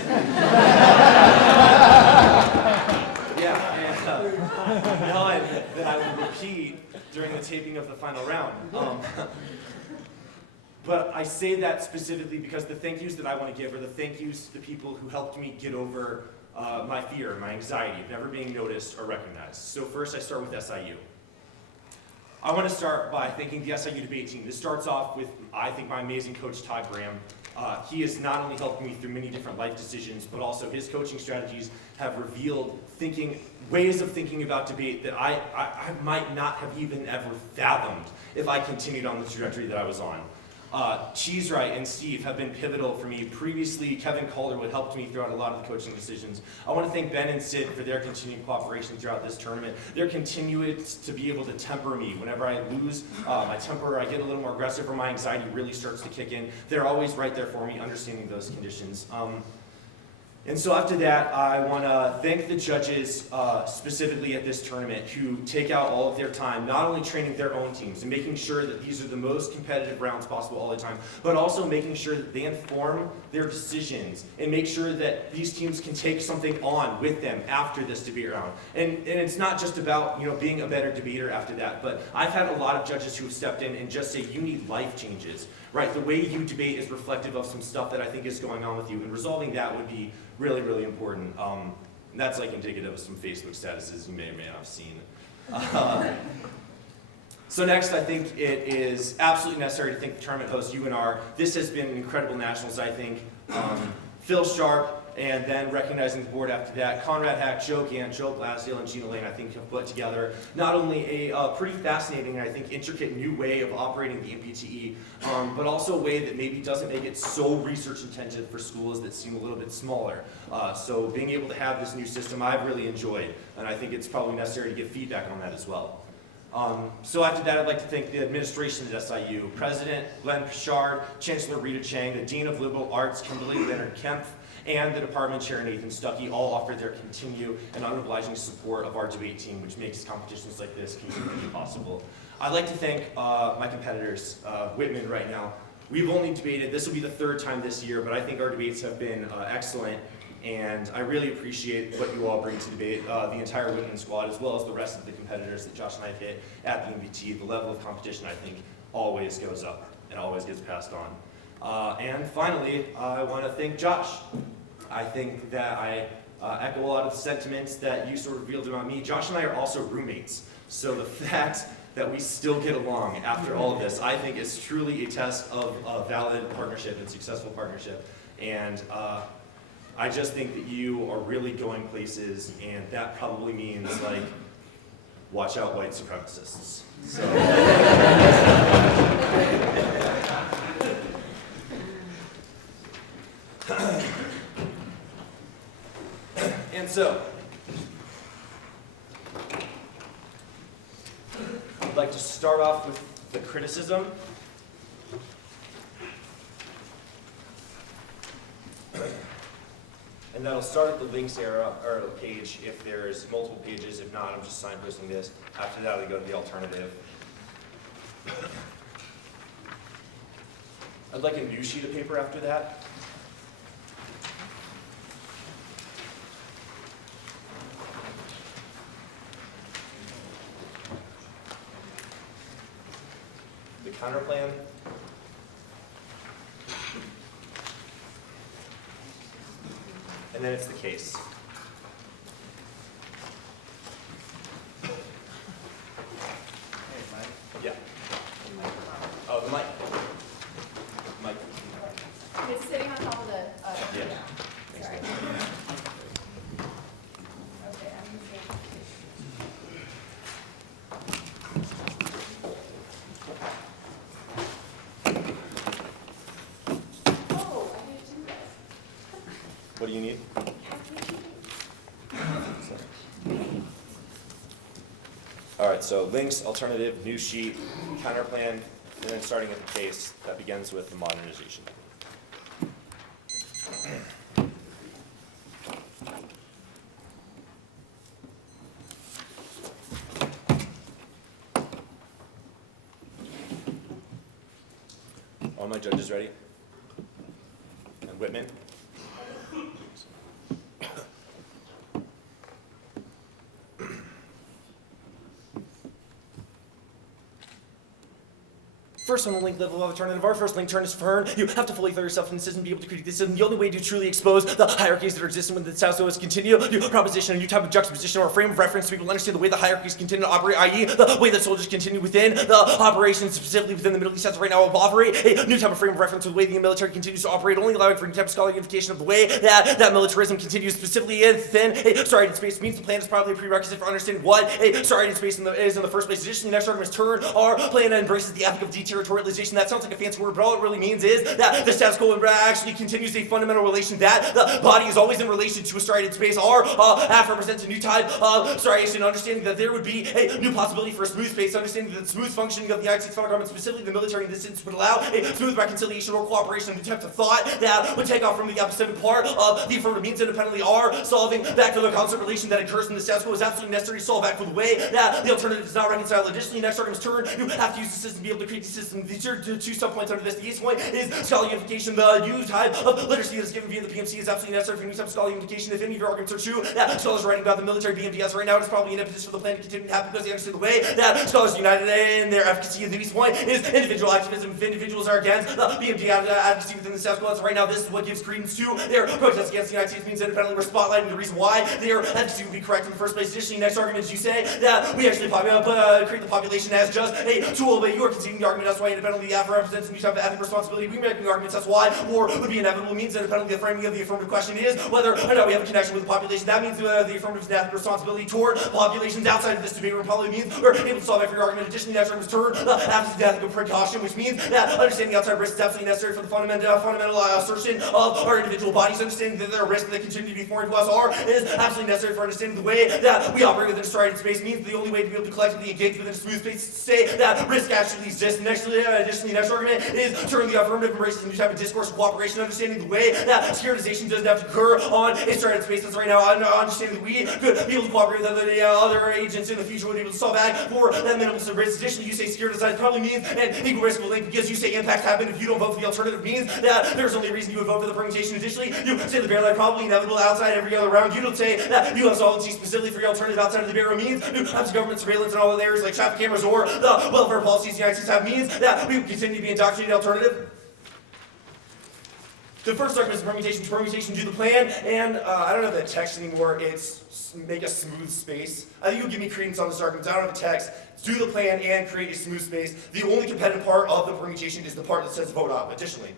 Yeah, and none that I would repeat during the taping of the final round. But I say that specifically because the thank yous that I want to give are the thank yous to the people who helped me get over my fear, my anxiety of never being noticed or recognized. So first I start with SIU. I want to start by thanking the SIU debate team. This starts off with, I think, my amazing coach, Todd Graham. He has not only helped me through many different life decisions, but also his coaching strategies have revealed ways of thinking about debate that I might not have even ever fathomed if I continued on the trajectory that I was on. Cheesewright and Steve have been pivotal for me. Previously, Kevin Calderwood helped me throughout a lot of the coaching decisions. I want to thank Ben and Sid for their continued cooperation throughout this tournament. They're continuing to be able to temper me. Whenever I lose my temper, I get a little more aggressive, or my anxiety really starts to kick in. They're always right there for me, understanding those conditions. And so after that, I want to thank the judges specifically at this tournament who take out all of their time, not only training their own teams and making sure that these are the most competitive rounds possible all the time, but also making sure that they inform their decisions and make sure that these teams can take something on with them after this debate round. And it's not just about being a better debater after that, but I've had a lot of judges who have stepped in and just say, you need life changes. Right, the way you debate is reflective of some stuff that I think is going on with you, and resolving that would be really, really important. And that's like indicative of some Facebook statuses you may or may not have seen. So next, I think it is absolutely necessary to thank the tournament host, UNR. This has been incredible nationals, I think. Phil Sharp, and then recognizing the board after that, Conrad Hack, Joe Gant, Joe Glasdale, and Gina Lane, I think, have put together not only a pretty fascinating and I think intricate new way of operating the NPTE, but also a way that maybe doesn't make it so research intensive for schools that seem a little bit smaller. So being able to have this new system, I've really enjoyed, and I think it's probably necessary to give feedback on that as well. So after that, I'd like to thank the administration at SIU, President Glenn Pichard, Chancellor Rita Chang, the Dean of Liberal Arts, Kimberly Leonard Kempf, and the Department Chair Nathan Stuckey all offered their continued and unobliging support of our debate team, which makes competitions like this continually possible. I'd like to thank my competitors, Whitman right now. We've only debated, this will be the third time this year, but I think our debates have been excellent. And I really appreciate what you all bring to debate, the entire Whitman squad, as well as the rest of the competitors that Josh and I hit at the NPTE. The level of competition, I think, always goes up and always gets passed on. And finally, I want to thank Josh. I think that I echo a lot of the sentiments that you sort of revealed about me. Josh and I are also roommates, so the fact that we still get along after all of this, I think is truly a test of a valid partnership and successful partnership. And I just think that you are really going places, and that probably means, like, watch out white supremacists. So. And so, I'd like to start off with the criticism. And that'll start at the links era, or page if there's multiple pages. If not, I'm just signposting this. After that, we go to the alternative. I'd like a new sheet of paper after that. The counter plan. And then it's the case. Yeah. Oh, the mic. Mic. It's sitting on top of the, Yeah. sorry. Okay, I'm using. Oh, I didn't do this. What do you need? All right, so links, alternative, new sheet, counter plan, and then starting at the case that begins with the modernization. All my judges ready? And Whitman? First on the link level of alternative, our first link turn is for you have to fully throw yourself in the system, be able to critique the system. The only way to truly expose the hierarchies that are existing when the South is continue to proposition a new type of juxtaposition or a frame of reference so people understand the way the hierarchies continue to operate, i.e. the way that soldiers continue within the operations, specifically within the Middle East as right now will operate, a new type of frame of reference with the way the military continues to operate, only allowing for a new type of scholarly unification of the way that militarism continues specifically within a striated space. Means the plan is probably a prerequisite for understanding what a striated space is in the first place. Additionally, next argument is turn our plan embraces the ethic of deterritorialization. That sounds like a fancy word, but all it really means is that the status quo actually continues a fundamental relation that the body is always in relation to a striated space. Our half represents a new type of striation, understanding that there would be a new possibility for a smooth space, understanding that the smooth functioning of the United States federal government, specifically the military in this instance, would allow a smooth reconciliation or cooperation of the types of thought that would take off from the epistemic part of the affirmative means independently are solving back to the constant relation that occurs in the status quo is absolutely necessary to solve back for the way that the alternative does not reconcile. Additionally, next argument's turn, you have to use the system to be able to create the system. These are two sub-points under this. The east point is scholarly unification. The new type of literacy that is given via the PMC is absolutely necessary for new type of scholarly unification. If any of your arguments are true, that scholars are writing about the military BMDS right now, it is probably an impetus for the plan to continue to happen because they understand the way that scholars united in their efficacy. The east point is individual activism. If individuals are against the BMD advocacy within the South Carolina right now, this is what gives credence to their protests against the United States means independently. We're spotlighting the reason why their advocacy would be correct in the first place. Additionally, next argument is you say that we actually create the population as just a tool, but you are conceding the argument. That's why independently the AFR represents a new type of ethic responsibility. We make the arguments. That's why war would be inevitable. Means independently the framing of the affirmative question is whether or not we have a connection with the population. That means the affirmative ethic responsibility toward populations outside of this debate room probably means we're able to solve every argument. Additionally, next argument is turn the absence of ethical precaution, which means that understanding outside risks is absolutely necessary for the fundamental assertion of our individual bodies. Understanding that there are risks that continue to be foreign to us is absolutely necessary for understanding the way that we operate within a striated space. Means the only way to be able to collectively engage within a smooth space is to say that risk actually exists. The next Additionally, next argument is turning the affirmative, embracing a new type of discourse of cooperation, understanding the way that securitization doesn't have to occur on a started space that's right now, understanding that we could be able to cooperate with other agents in the future, would be able to solve that for that minimal risk. Additionally, you say securitized probably means an equal risk of link because you say impacts happen if you don't vote for the alternative means that there's only a reason you would vote for the permutation. Additionally, you say the barrel probably inevitable outside every other round. You don't say that you have solvency specifically for your alternative outside of the barrel means you have government surveillance and all of areas like traffic cameras or the welfare policies the United States have means that we continue to be indoctrinated alternative. The first argument is permutation. Permutation, do the plan, and I don't have that text anymore. It's make a smooth space. I think you'll give me credence on this argument. I don't have a text. Do the plan and create a smooth space. The only competitive part of the permutation is the part that says vote up. Additionally,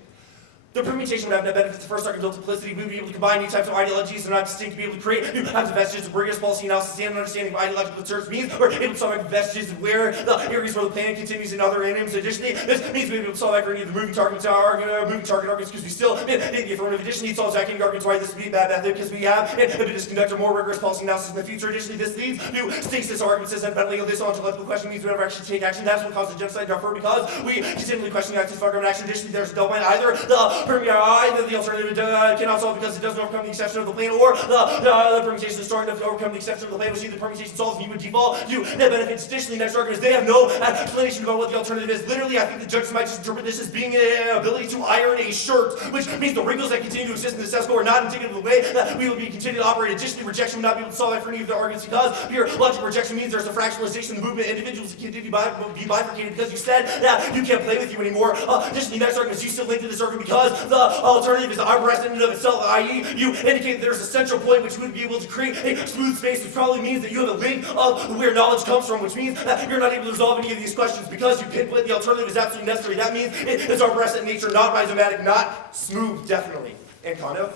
the permutation would have no benefits. The first argument, multiplicity. We would be able to combine new types of ideologies that are not distinct, to be able to create new types of vestiges of rigorous policy analysis and understanding of ideological terms means we're able to solve out vestiges of where the areas where the plan continues in other animals. Additionally, this means we're able to solve out for any of the moving target arguments because we still in the affirmative. Additionally, it solves acting arguments why this would be a bad method because we have ability to conduct a more rigorous policy analysis in the future. Additionally, this leads to stasis arguments says independently of this ontological question means we never actually take action. That's what causes genocide to occur because we continually question the actions of our government action. Additionally, there's a double bind either the alternative cannot solve because it doesn't overcome the exception of the plan, or the permutation is strong enough to overcome the exception of the plan, which the permutation solves and you would default to net benefits. Additionally, next argument is they have no explanation about what the alternative is. Literally, I think the judges might just interpret this as being an ability to iron a shirt, which means the wrinkles that continue to exist in the status quo are not indicative of the way that we will be continuing to operate. Additionally, rejection would not be able to solve that for any of the arguments because pure logical rejection means there's a fractionalization of the movement. Individuals can continue to be bifurcated because you said that you can't play with you anymore. Additionally, next argument is you still link to this argument because the alternative is armrest in and of itself, i.e. you indicate that there's a central point which would be able to create a smooth space, which probably means that you have a link of where knowledge comes from, which means that you're not able to resolve any of these questions because you pinpoint the alternative is absolutely necessary. That means it's armrest in nature, not rhizomatic, not smooth, definitely. And Kondo?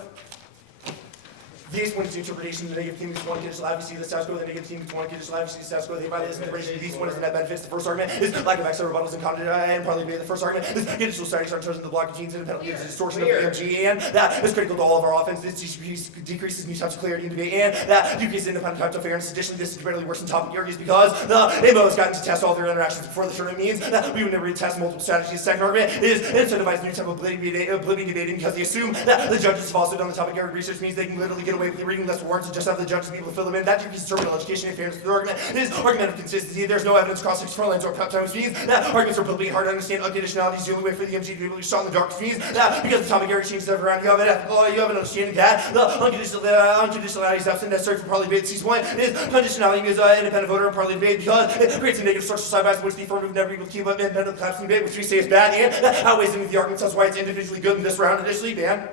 The ace point is the interpretation of the negative theme of one conditional advocacy of the status quo, the negative theme of one conditional advocacy of the status quo, the interpretation of these one is the net benefits. The first argument is lack of extra rebuttals and content, and probably the first argument is additional studies are chosen the block contains independently of the distortion of the MG, and that is critical to all of our offense. This decreases new types of clarity in debate, and that decreases independent types of fairness. Additionally, this is greatly worse than topic areas because the AMO has gotten to test all their interactions before the tournament means that we would never test multiple strategies. The second argument is incentivize new type of oblivion debating because they assume that the judges have also done the topic area research means they can literally get away with reading less words and just have the judges be able to fill them in. That decreases terminal education and fairness. The argument is argument of consistency. There's no evidence across six front lines or cut times means that arguments are building hard to understand. Unconditionality is the only way for the MG to be able to shot in the dark means that because the topic area changes every round, you have an understanding that the unconditionality is absolutely necessary for parliament debate. Season 1 is conditionality means independent voter in parliament debate because it creates a negative structural side bias which the affirmative never able to keep up independent collapsing debate, which we say is bad, and that outweighs any of the arguments. That's why it's individually good in this round. Additionally, ban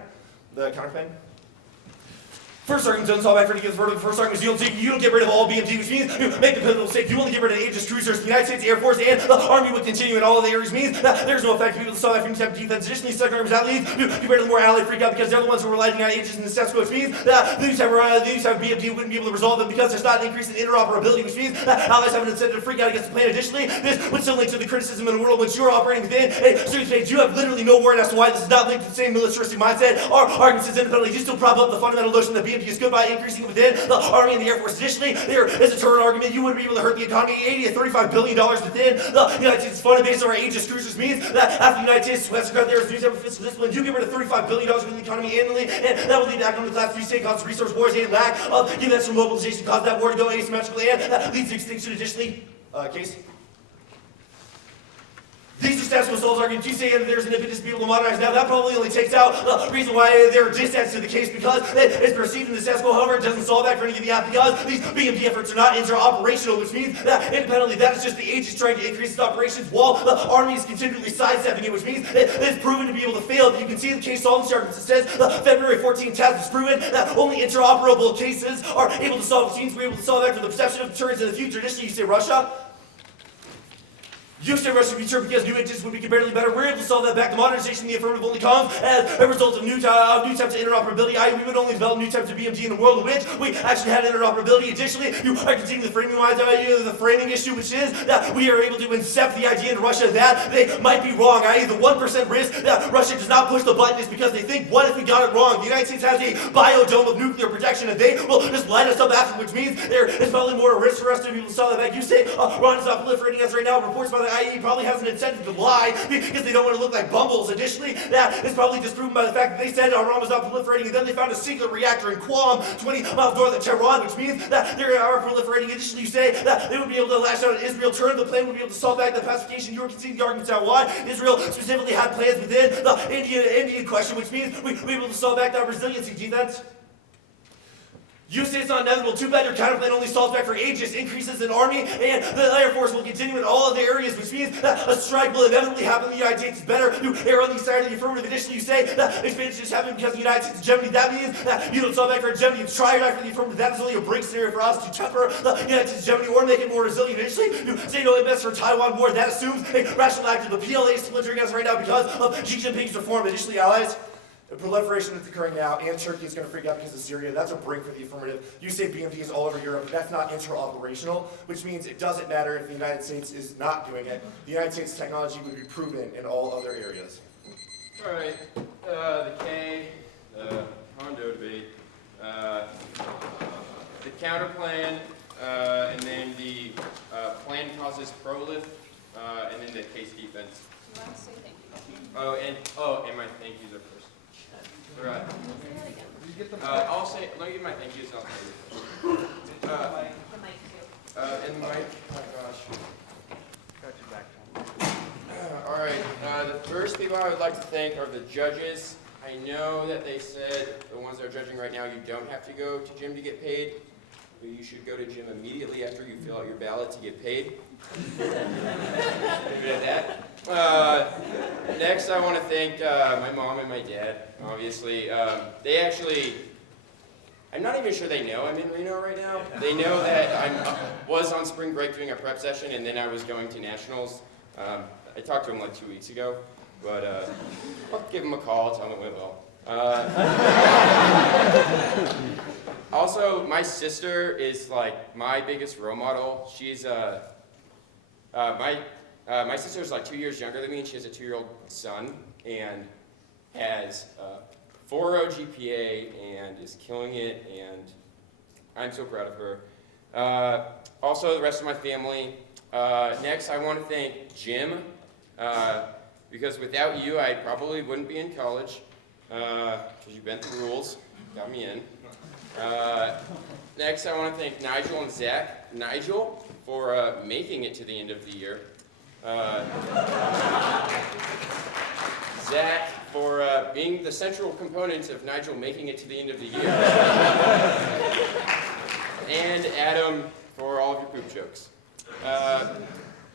the counterfeit. First argument doesn't solve back for to give the verdict. The first argument is you don't get rid of all BMD, which means you make the pivotal mistake. You only get rid of the Aegis cruisers. The United States Air Force and the Army would continue in all of the areas means that there's no effect to be able to solve that for any type of defense. Additionally, second argument that leads you compared to the more allied freak out because they're the ones who are relying on Aegis in the status quo, which means that these type of BMD wouldn't be able to resolve them because there's not an increase in interoperability, which means that allies have an incentive to freak out against the plan. Additionally, this would still link to the criticism in the world which you're operating within a certain stage. You have literally no warrant as to why this is not linked to the same militaristic mindset. Our argument is independently. You still prop up the fundamental notion that BMD is good by increasing within the Army and the Air Force. Additionally, there is a turn argument. You wouldn't be able to hurt the economy. $80 to $35 billion within the United States funded based on our Aegis cruisers means that after the United States Western there is new type of fiscal discipline. You get rid of $35 billion within the economy annually, and that will lead to economic class 3 state costs, resource wars, and lack of conventional mobilization cause that war to go asymmetrically, and that leads to extinction. Additionally, case. These are status quo souls arguments. You say that there's an impetus to be able to modernize. Now, that probably only takes out the reason why there are dissents to the case because it's perceived in the status quo. However, it doesn't solve that for any of the app because these BMD efforts are not inter-operational, which means that independently, that is just the Aegis trying to increase its operations while the Army is continually sidestepping it, which means it's proven to be able to fail. You can see the case solvency arguments. It says the February 14th test has proven that only interoperable cases are able to solve, which means we're able to solve that for the perception of deterrence in the future. Additionally, you say Russia. You say Russia would be sure because new agents would be comparatively better. We're able to solve that back. The modernization of the affirmative only comes as a result of new types of interoperability. We would only develop new types of BMD in the world in which we actually had interoperability. Additionally, you are continuing the framing issue, which is that we are able to incept the idea in Russia that they might be wrong, i.e. the 1% risk that Russia does not push the button is because they think, what if we got it wrong? The United States has a biodome of nuclear protection and they will just light us up after, which means there is probably more risk for us to be able to solve that back. You say Iran is not proliferating us right now. Reports by on IE probably has an incentive to lie because they don't want to look like bumbles. Additionally, that is probably disproven by the fact that they said Iran was not proliferating, and then they found a secret reactor in Guam, 20 miles north of Tehran, which means that they are proliferating. Additionally, you say that they would be able to lash out at Israel, turn the plan would be able to solve back the pacification. You are conceding the arguments out why Israel specifically had plans within the Indian question, which means we'll be able to solve back that resiliency defense. You say it's not inevitable. Too bad your counterplan only solves back for ages, increases in army, and the Air Force will continue in all other areas, which means that a strike will inevitably happen. The United States is better to err on the side of the affirmative. Additionally, you say that expansion is happening because the United States is hegemony. That means that you don't solve back for hegemony. It's try or die for the affirmative. That is only a break scenario for us to temper the United States hegemony or make it more resilient. Additionally, you say no invest for Taiwan war. That assumes a rational act of the PLA is splintering us right now because of Xi Jinping's reform. Additionally, allies, the proliferation that's occurring now, and Turkey is going to freak out because of Syria. That's a break for the affirmative. You say BMD is all over Europe, but that's not interoperational, which means it doesn't matter if the United States is not doing it. The United States technology would be proven in all other areas. All right, the K, the Hondo debate, the counter plan, and then the plan causes prolif, and then the case defense. You want to say thank you? And my thank yous are first. All right. I'll say, let me give my thank yous. I'll say The mic too. and the mic. Oh gosh. Got your back. All right. The first people I would like to thank are the judges. I know that they said the ones that are judging right now, you don't have to go to gym to get paid, but you should go to gym immediately after you fill out your ballot to get paid. Leave it at that. Next, I want to thank my mom and my dad, obviously. They actually, I'm not even sure they know I'm in Reno right now. They know that I was on spring break doing a prep session, and then I was going to nationals. I talked to them like 2 weeks ago, but I'll give them a call, tell them it went well. Also, my sister is like my biggest role model. She's my sister is like 2 years younger than me, and she has a 2-year-old son, and has 4.0 GPA, and is killing it, and I'm so proud of her. Also, the rest of my family. Next, I want to thank Jim, because without you, I probably wouldn't be in college, because you bent the rules, got me in. Next, I want to thank Nigel and Zach. Nigel, for making it to the end of the year. Zach, for being the central component of Nigel making it to the end of the year. And Adam, for all of your poop jokes.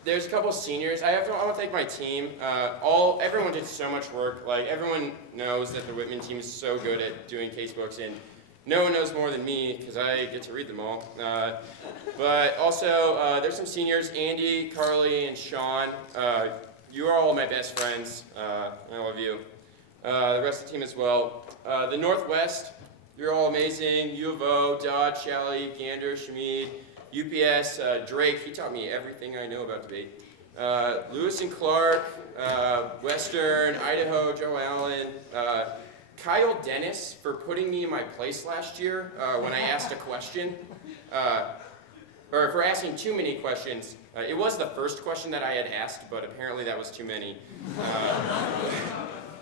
There's a couple seniors. I want to thank my team. Everyone did so much work. Like, everyone knows that the Whitman team is so good at doing casebooks, and no one knows more than me, because I get to read them all. But also, there's some seniors, Andy, Carly, and Sean. You are all my best friends. I love you. The rest of the team as well. The Northwest, you're all amazing. U of O, Dodge, Shally, Gander, Shamid, UPS, Drake, he taught me everything I know about debate. Lewis and Clark, Western, Idaho, Joe Allen, Kyle Dennis for putting me in my place last year when I asked a question, or for asking too many questions. It was the first question that I had asked, but apparently that was too many.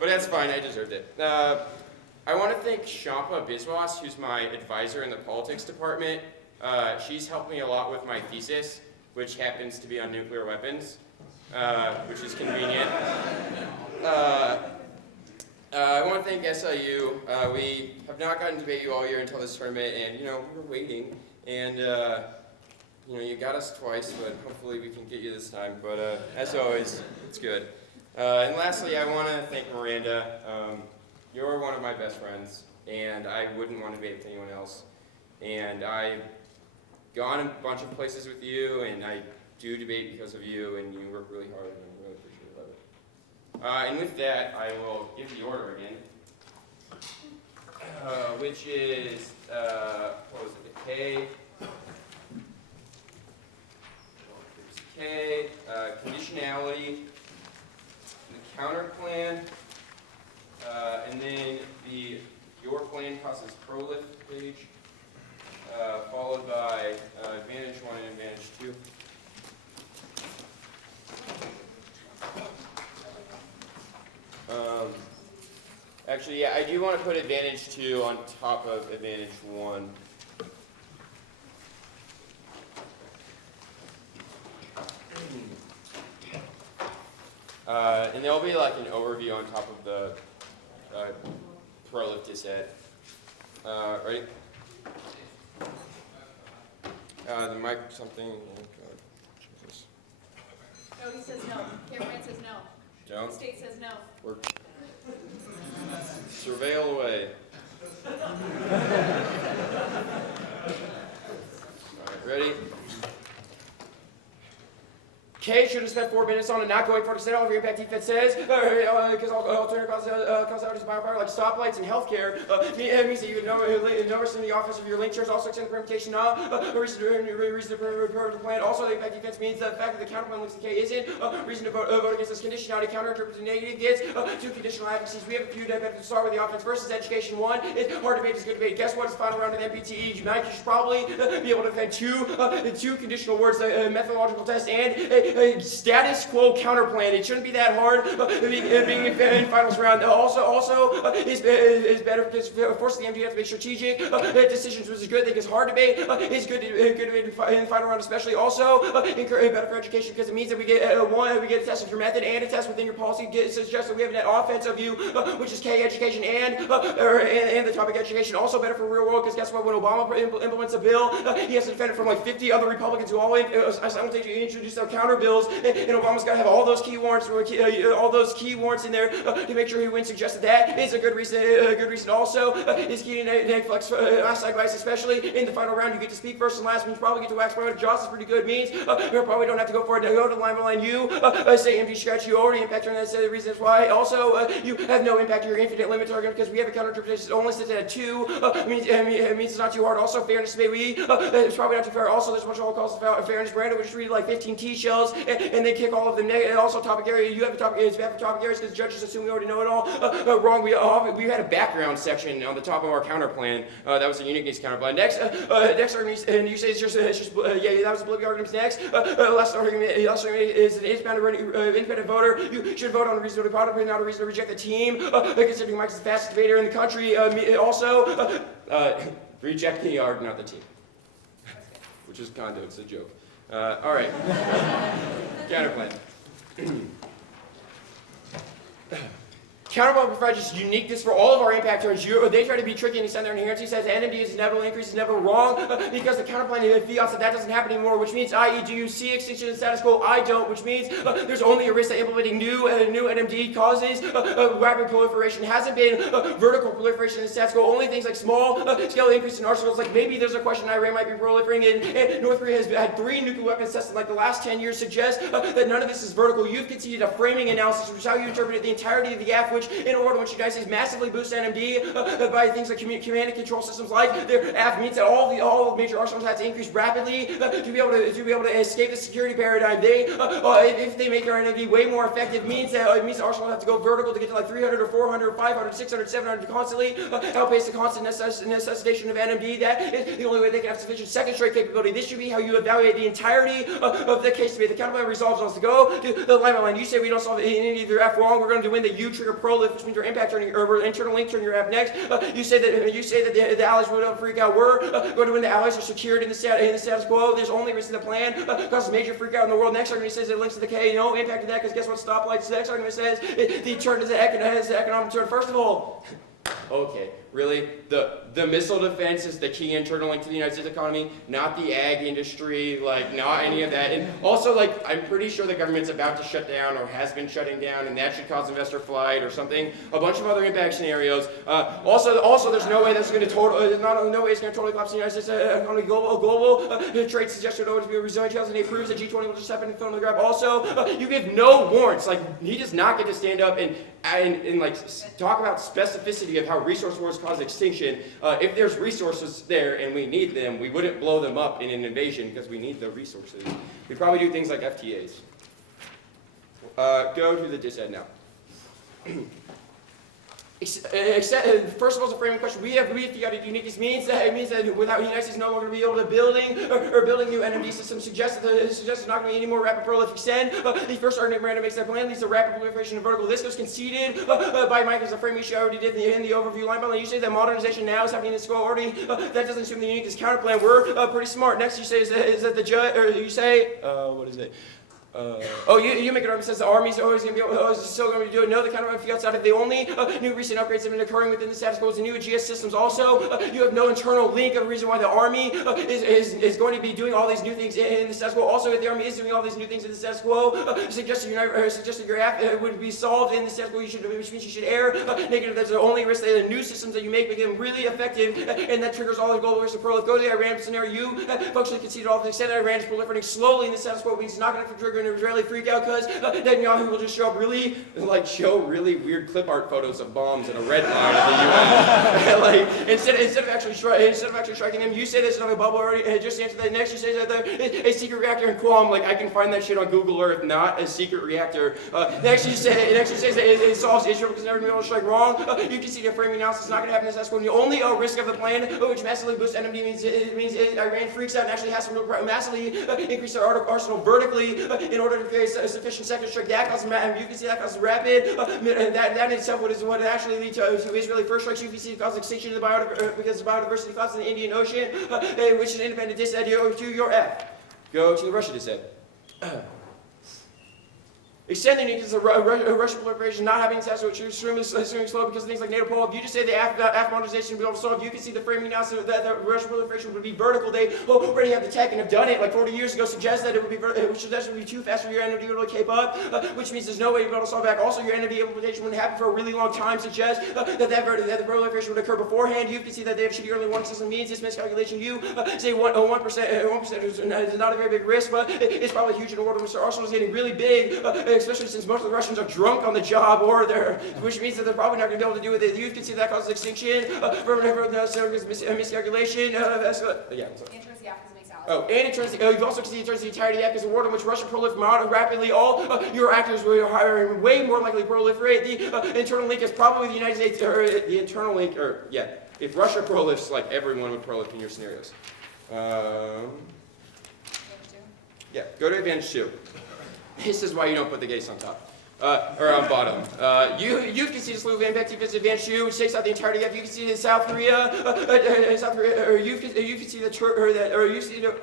But that's fine, I deserved it. I want to thank Shampa Biswas, who's my advisor in the politics department. She's helped me a lot with my thesis, which happens to be on nuclear weapons, which is convenient. I want to thank SIU. We have not gotten to debate you all year until this tournament, and we were waiting, and you got us twice, but hopefully we can get you this time. But as always, it's good. And lastly, I want to thank Miranda. You're one of my best friends, and I wouldn't want to debate with anyone else. And I've gone a bunch of places with you, and I do debate because of you, and you work really hard, and I'm really appreciative of it. And with that, I will give the order again, which is, what was it, the K, conditionality, the counter plan, and then the your plan causes prolif page, followed by advantage 1 and advantage 2. Actually, yeah, I do want to put advantage 2 on top of advantage 1. And there'll be like an overview on top of the pro-lift set. Ready? The mic something. Oh God. Jesus. No, he says no. Cameraman says no. Don't. The state says no. Work. Surveil away. Alright, ready? K should have spent 4 minutes on it, not going 40% all of your impact defense says, because alternative causality is biopower, like stoplights and healthcare, it means that you know in the office of your link chairs also extend the permutation reason to the plan. Also, the impact defense means the fact that the counterplan links to K isn't reason to vote against this conditionality, counter-interpreting negative gets 2 conditional advocacies. We have a few benefits to start with the offense versus education. 1, it's hard debate is good debate. Guess what? It's final round of NPTE. Unite, you should probably be able to defend two conditional words, a methodological test and a status quo counterplan. It shouldn't be that hard being in finals round. Also is better because it forces the MD to have to make strategic decisions, which is a good thing. Because hard debate is good debate in the final round, especially. Also, better for education because it means that we get we get a test of your method and a test within your policy. Suggests that we have a net offensive view, which is K education and the topic education. Also better for real world because guess what? When Obama implements a bill, he has to defend it from like 50 other Republicans who all simultaneously introduce their counter bills, and Obama's got to have all those key warrants in there to make sure he wins. Suggested that is a good reason. Also is key to neg flex side bias, especially in the final round. You get to speak first and last. Means probably get to wax point. Joss is pretty good. Means you probably don't have to go for it. Go to line by line. You say MD scratch. You already impact her, and that's the reason why. Also, you have no impact to your infinite limit target because we have a counter interpretation that only sits at 2. It means it's not too hard. Also, fairness, maybe it's probably not too fair. Also, there's a bunch of all calls of fairness. Brandon would just read like 15 T shells and then kick all of them. And also, topic area. You have a topic. It's bad for topic areas because judges assume we already know it all. Wrong. We had a background section on the top of our counter plan. That was a uniqueness counter plan. Next argument, and you say it's just yeah, that was a Blibby argument. Next, last argument is an independent voter. You should vote on a reasonable product, not a reason to reject the team. Considering Mike's the fastest debater in the country. Also, reject the yard, not the team. Which is kind of, it's a joke. All right. Counterplan. Counterplan provides uniqueness for all of our impact turns. They try to be tricky and extend their inherency. Says NMD is inevitable, increase is never wrong because the counterplan fiat said that doesn't happen anymore, which means, i.e., do you see extinction in status quo? I don't, which means there's only a risk that implementing new NMD causes rapid proliferation. Hasn't been vertical proliferation in status quo. Only things like small scale increase in arsenals. Like maybe there's a question Iran might be proliferating, and North Korea has had 3 nuclear weapons tested like the last 10 years. Suggests that none of this is vertical. You've conceded a framing analysis, which is how you interpret the entirety of the gap, which in a world in which the United States massively boosts NMD by things like command and control systems like their AF means that all major arsenals have to increase rapidly to be able to escape the security paradigm. They if they make their NMD way more effective means that arsenals have to go vertical to get to like 300 or 400 or 500, 600, 700 constantly outpace the constant necessitation of NMD. That is the only way they can have sufficient second straight capability. This should be how you evaluate the entirety of the case to be. The counterplan resolves us to go to the line by line. You say we don't solve any of your F wrong. We're going to win the U trigger pro lift, which means your impact turning or internal link turn your F next. You say that the allies would freak out. We're going to win. The allies are secured in the status quo. There's only risk to the plan causes major freak out in the world. Next argument says it links to the K. No impact to that because guess what? Stoplights. The next argument says the turn is the economic turn. First of all, okay, really? The missile defense is the key internal link to the United States economy, not the ag industry, like not any of that. And also, like, I'm pretty sure the government's about to shut down or has been shutting down, and that should cause investor flight or something. A bunch of other impact scenarios. Also, there's no way that's going to no way it's going to totally collapse the United States economy. Global trade suggested to be a resilient. 2008 proves that G20 will just happen and fill in the grab. Also, you give no warrants. Like, he does not get to stand up and like talk about specificity of how resource wars cause extinction. If there's resources there and we need them, we wouldn't blow them up in an invasion because we need the resources. We'd probably do things like FTAs. Go to the dised now. First of all, it's a framing question. We have theoretic uniqueness means that without the United States no longer be able to building new NMD systems suggests there's not going to be any more rapid proliferation extend. The first argument Miranda makes that plan leads to rapid proliferation of vertical. This was conceded by Mike as a framing issue I already did in the overview line. But you say that modernization now is happening in the school already. That doesn't assume the uniqueness counterplan. We're pretty smart. Next, you say is that the judge, or you say what is it? You make it argument says the Army's always going to be able, still going to do it. No, the countermeasure field outside of the only new recent upgrades have been occurring within the status quo is the new GS systems. Also, you have no internal link of the reason why the Army is going to be doing all these new things in the status quo. Also, if the Army is doing all these new things in the status quo, suggesting your app would be solved in the status quo, which means you should err negative. That's the only risk that the new systems that you make them really effective, and that triggers all the global risks of proliferation. Go to the Iran scenario. You functionally conceded all the extent that Iran is proliferating slowly in the status quo means it's not going to trigger an Israeli freak out because Netanyahu will just show really weird clip art photos of bombs and a red line at the UN. instead of actually striking them, you say there's another bubble already. Just answer that. Next, you say that a secret reactor in Guam. I can find that shit on Google Earth, not a secret reactor. Next, you say that it solves Israel because never been able to strike wrong. You can see the framing analysis is not going to happen in this escort. The only risk of the plan, which massively boosts NMD, means Iran freaks out and actually has to massively increase their arsenal vertically in order to face sufficient second strike. That causes, you can see that causes rapid, and that in itself would actually lead to Israeli first strikes. You can see it causes extinction of the because the biodiversity loss in the Indian Ocean, which is an independent dissent to your F. Go to the Russia dissent. Extending it is a Russian proliferation not having success, which is extremely slow because of things like NATO poll. If you just say the Afghan modernization will be able to solve, you can see the framing analysis that the Russian proliferation would be vertical. They already have the tech and have done it 40 years ago. Suggests that it would be which suggests it would be too fast for your NMD to keep up, which means there's no way you'll be able to solve back. Also, your NMD implementation wouldn't happen for a really long time. Suggests that the proliferation would occur beforehand. You can see that they have shitty early warning system means this miscalculation. You say 1% is not a very big risk, but it's probably huge in order. Mr. Arsenal is getting really big. Especially since most of the Russians are drunk on the job, which means that they're probably not going to be able to do it. The youth can see that causes extinction, miscalculation. You've also considered the entirety act as a world in which Russia proliferates rapidly. All your actors are way more likely to proliferate. The internal link is probably the United States, or the internal link, if Russia proliferates, everyone would proliferate in your scenarios. Go to advantage 2. This is why you don't put the gates on top. Or on bottom. You can see the slew of impact defense advantage U, which takes out the entirety of. You can see the South Korea, or you can see the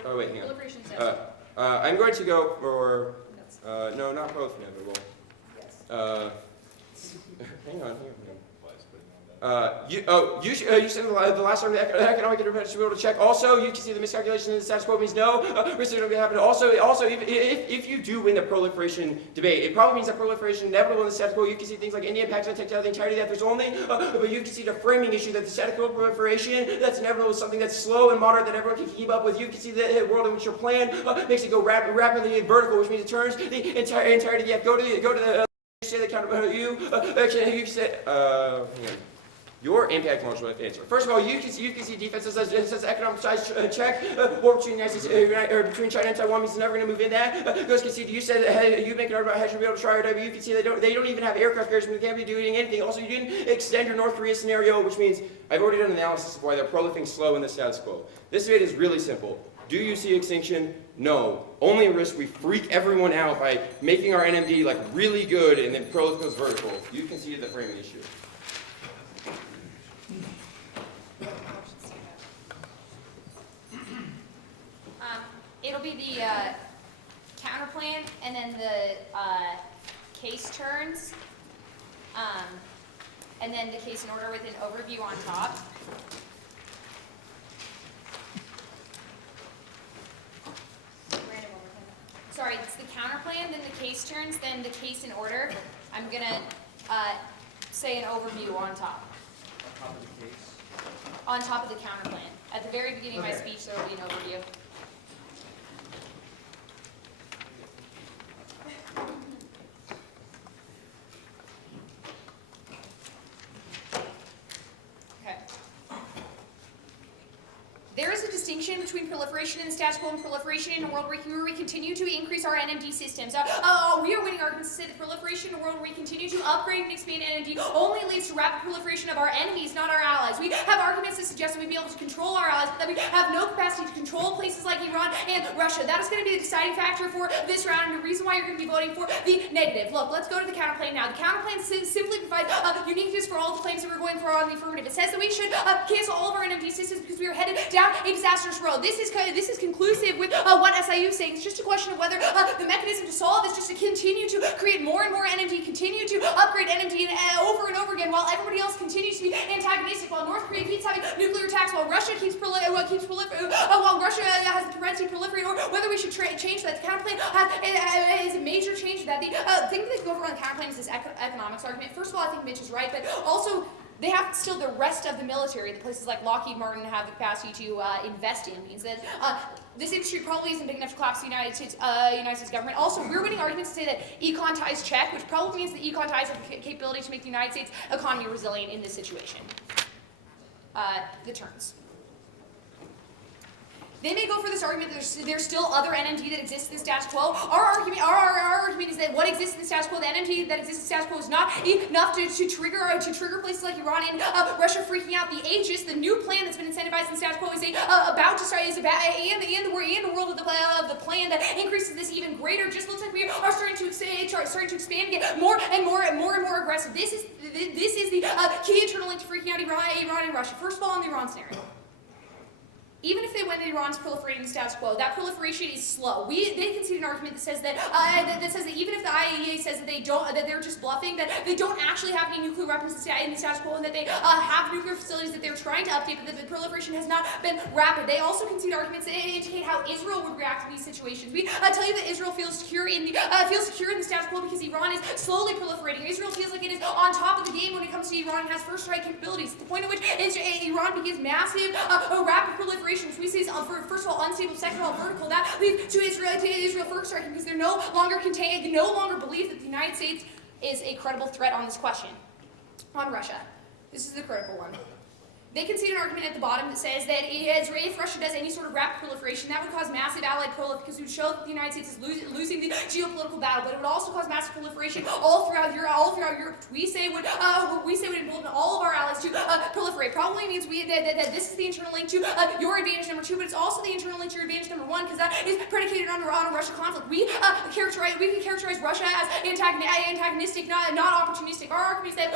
oh wait, hang on. I'm going to go for no, not both inevitable. Hang on. You said the last one, the economic intervention to be able to check. Also, you can see the miscalculation in the status quo means no risk of it happening. Also, if you do win the proliferation debate, it probably means that proliferation inevitable in the status quo. You can see things like India packs that takes out the entirety of that. There's only, but you can see the framing issue that the status quo proliferation that's inevitable is something that's slow and moderate that everyone can keep up with. You can see the world in which your plan makes it go rapidly vertical, which means it turns the entirety. You go to the say the counter you can say hang on. Your impact marginal answer. First of all, you can see defenses says economic size check. War between United States or between China and Taiwan means it's never going to move in that. Goes concede. You said you make an argument about how should be able to try or W. You can see they don't even have aircraft carriers. They can't be doing anything. Also, you didn't extend your North Korea scenario, which means I've already done an analysis of why they're proliferating slow in the status quo. This debate is really simple. Do you see extinction? No. Only a risk we freak everyone out by making our NMD really good and then prolif goes vertical. You can see the framing issue. It'll be the counter plan and then the case turns, and then the case in order with an overview on top. Sorry, it's the counter plan, then the case turns, then the case in order. I'm gonna say an overview on top. On top of the case? On top of the counter plan. At the very beginning of my speech, there will be an overview. There is a distinction between proliferation in the status quo and proliferation in a world where we continue to increase reduce our NMD systems. We are winning arguments to say that proliferation in a world where we continue to upgrade and expand NMD only leads to rapid proliferation of our enemies, not our allies. We have arguments that suggest that we'd be able to control our allies, but that we have no capacity to control places like Iran and Russia. That is going to be the deciding factor for this round, and the reason why you're going to be voting for the negative. Look, let's go to the counterplan now. The counterplan simply provides uniqueness for all the claims that we're going for on the affirmative. It says that we should cancel all of our NMD systems because we are headed down a disastrous road. This is conclusive with what SIU is saying. It's just a question of whether the mechanism to solve is just to continue to create more and more NMD, continue to upgrade NMD over and over again, while everybody else continues to be antagonistic, while North Korea keeps having nuclear attacks, while Russia while Russia has the propensity to proliferate, or whether we should change that. The counterplan is a major change to that. The thing that they go over on the counterplan is this economics argument. First of all, I think Mitch is right, but also they have still the rest of the military, the places like Lockheed Martin have the capacity to invest in, means that this industry probably isn't big enough to collapse the United States government. Also, we're winning arguments to say that econ ties check, which probably means that econ ties have the capability to make the United States economy resilient in this situation. The turns. They may go for this argument that there's still other NMD that exists in the status quo. Our argument is that what exists in the status quo, the NMD that exists in the status quo, is not enough to trigger places like Iran and Russia freaking out. The Aegis, the new plan that's been incentivized in the status quo, is about to start. And the world of the plan that increases this even greater. Just looks like we are starting to expand and get more and more aggressive. This is the key internal link to freaking out Iran and Russia. First of all, on the Iran scenario. Even if they went to Iran's proliferating the status quo, that proliferation is slow. They concede an argument that says that even if the IAEA says that they're just bluffing, that they don't actually have any nuclear weapons in the status quo, and that they have nuclear facilities that they're trying to update, but that the proliferation has not been rapid. They also concede arguments that indicate how Israel would react to these situations. We tell you that Israel feels secure in the status quo because Iran is slowly proliferating. Israel feels like it is on top of the game when it comes to Iran and has first strike capabilities. The point at which Iran begins massive, rapid proliferation, which we see is first of all unstable, second of all vertical. That leads to Israel first striking because they're no longer believe that the United States is a credible threat on this question. On Russia, this is the critical one. They concede an argument at the bottom that says that if Russia does any sort of rapid proliferation, that would cause massive allied proliferation because it would show that the United States is losing the geopolitical battle. But it would also cause massive proliferation all throughout Europe, which we say would embolden all of our allies to proliferate. Probably means that this is the internal link to your advantage number 2, but it's also the internal link to your advantage number 1 because that is predicated on a Russia conflict. We can characterize Russia as antagonistic, not opportunistic. Our argument is that